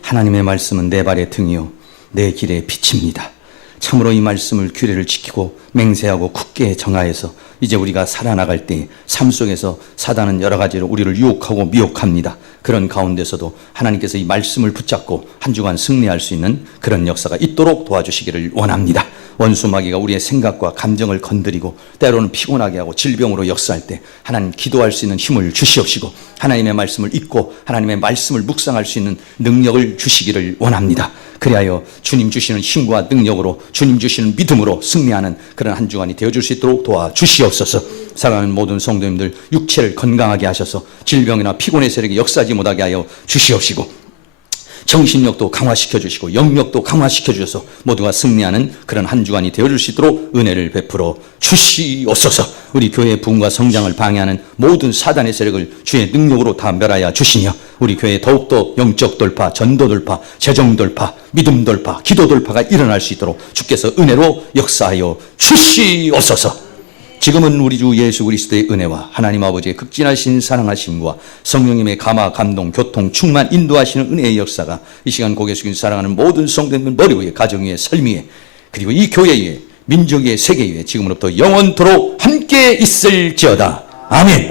하나님의 말씀은 내 발의 등이요 내 길의 빛입니다. 참으로 이 말씀을 규례를 지키고 맹세하고 굳게 정하여서 이제 우리가 살아나갈 때 삶 속에서 사단은 여러 가지로 우리를 유혹하고 미혹합니다. 그런 가운데서도 하나님께서 이 말씀을 붙잡고 한 주간 승리할 수 있는 그런 역사가 있도록 도와주시기를 원합니다. 원수 마귀가 우리의 생각과 감정을 건드리고 때로는 피곤하게 하고 질병으로 역사할 때 하나님 기도할 수 있는 힘을 주시옵시고 하나님의 말씀을 읽고 하나님의 말씀을 묵상할 수 있는 능력을 주시기를 원합니다. 그리하여 주님 주시는 힘과 능력으로 주님 주시는 믿음으로 승리하는 그런 한 주간이 되어줄 수 있도록 도와주시옵소서. 사랑하는 모든 성도님들 육체를 건강하게 하셔서 질병이나 피곤의 세력이 역사하지 못하게 하여 주시옵시고 정신력도 강화시켜 주시고 영력도 강화시켜 주셔서 모두가 승리하는 그런 한 주간이 되어줄 수 있도록 은혜를 베풀어 주시옵소서. 우리 교회의 부흥과 성장을 방해하는 모든 사단의 세력을 주의 능력으로 다 멸하여 주시며 우리 교회에 더욱더 영적 돌파, 전도 돌파, 재정 돌파, 믿음 돌파, 기도 돌파가 일어날 수 있도록 주께서 은혜로 역사하여 주시옵소서. 지금은 우리 주 예수 그리스도의 은혜와 하나님 아버지의 극진하신 사랑하심과 성령님의 감화, 감동, 교통, 충만, 인도하시는 은혜의 역사가 이 시간 고개 숙인 사랑하는 모든 성도님들 머리 위에, 가정 위에, 삶 위에, 그리고 이 교회 위에, 민족 위에, 세계 위에 지금으로부터 영원토록 함께 있을지어다. 아멘.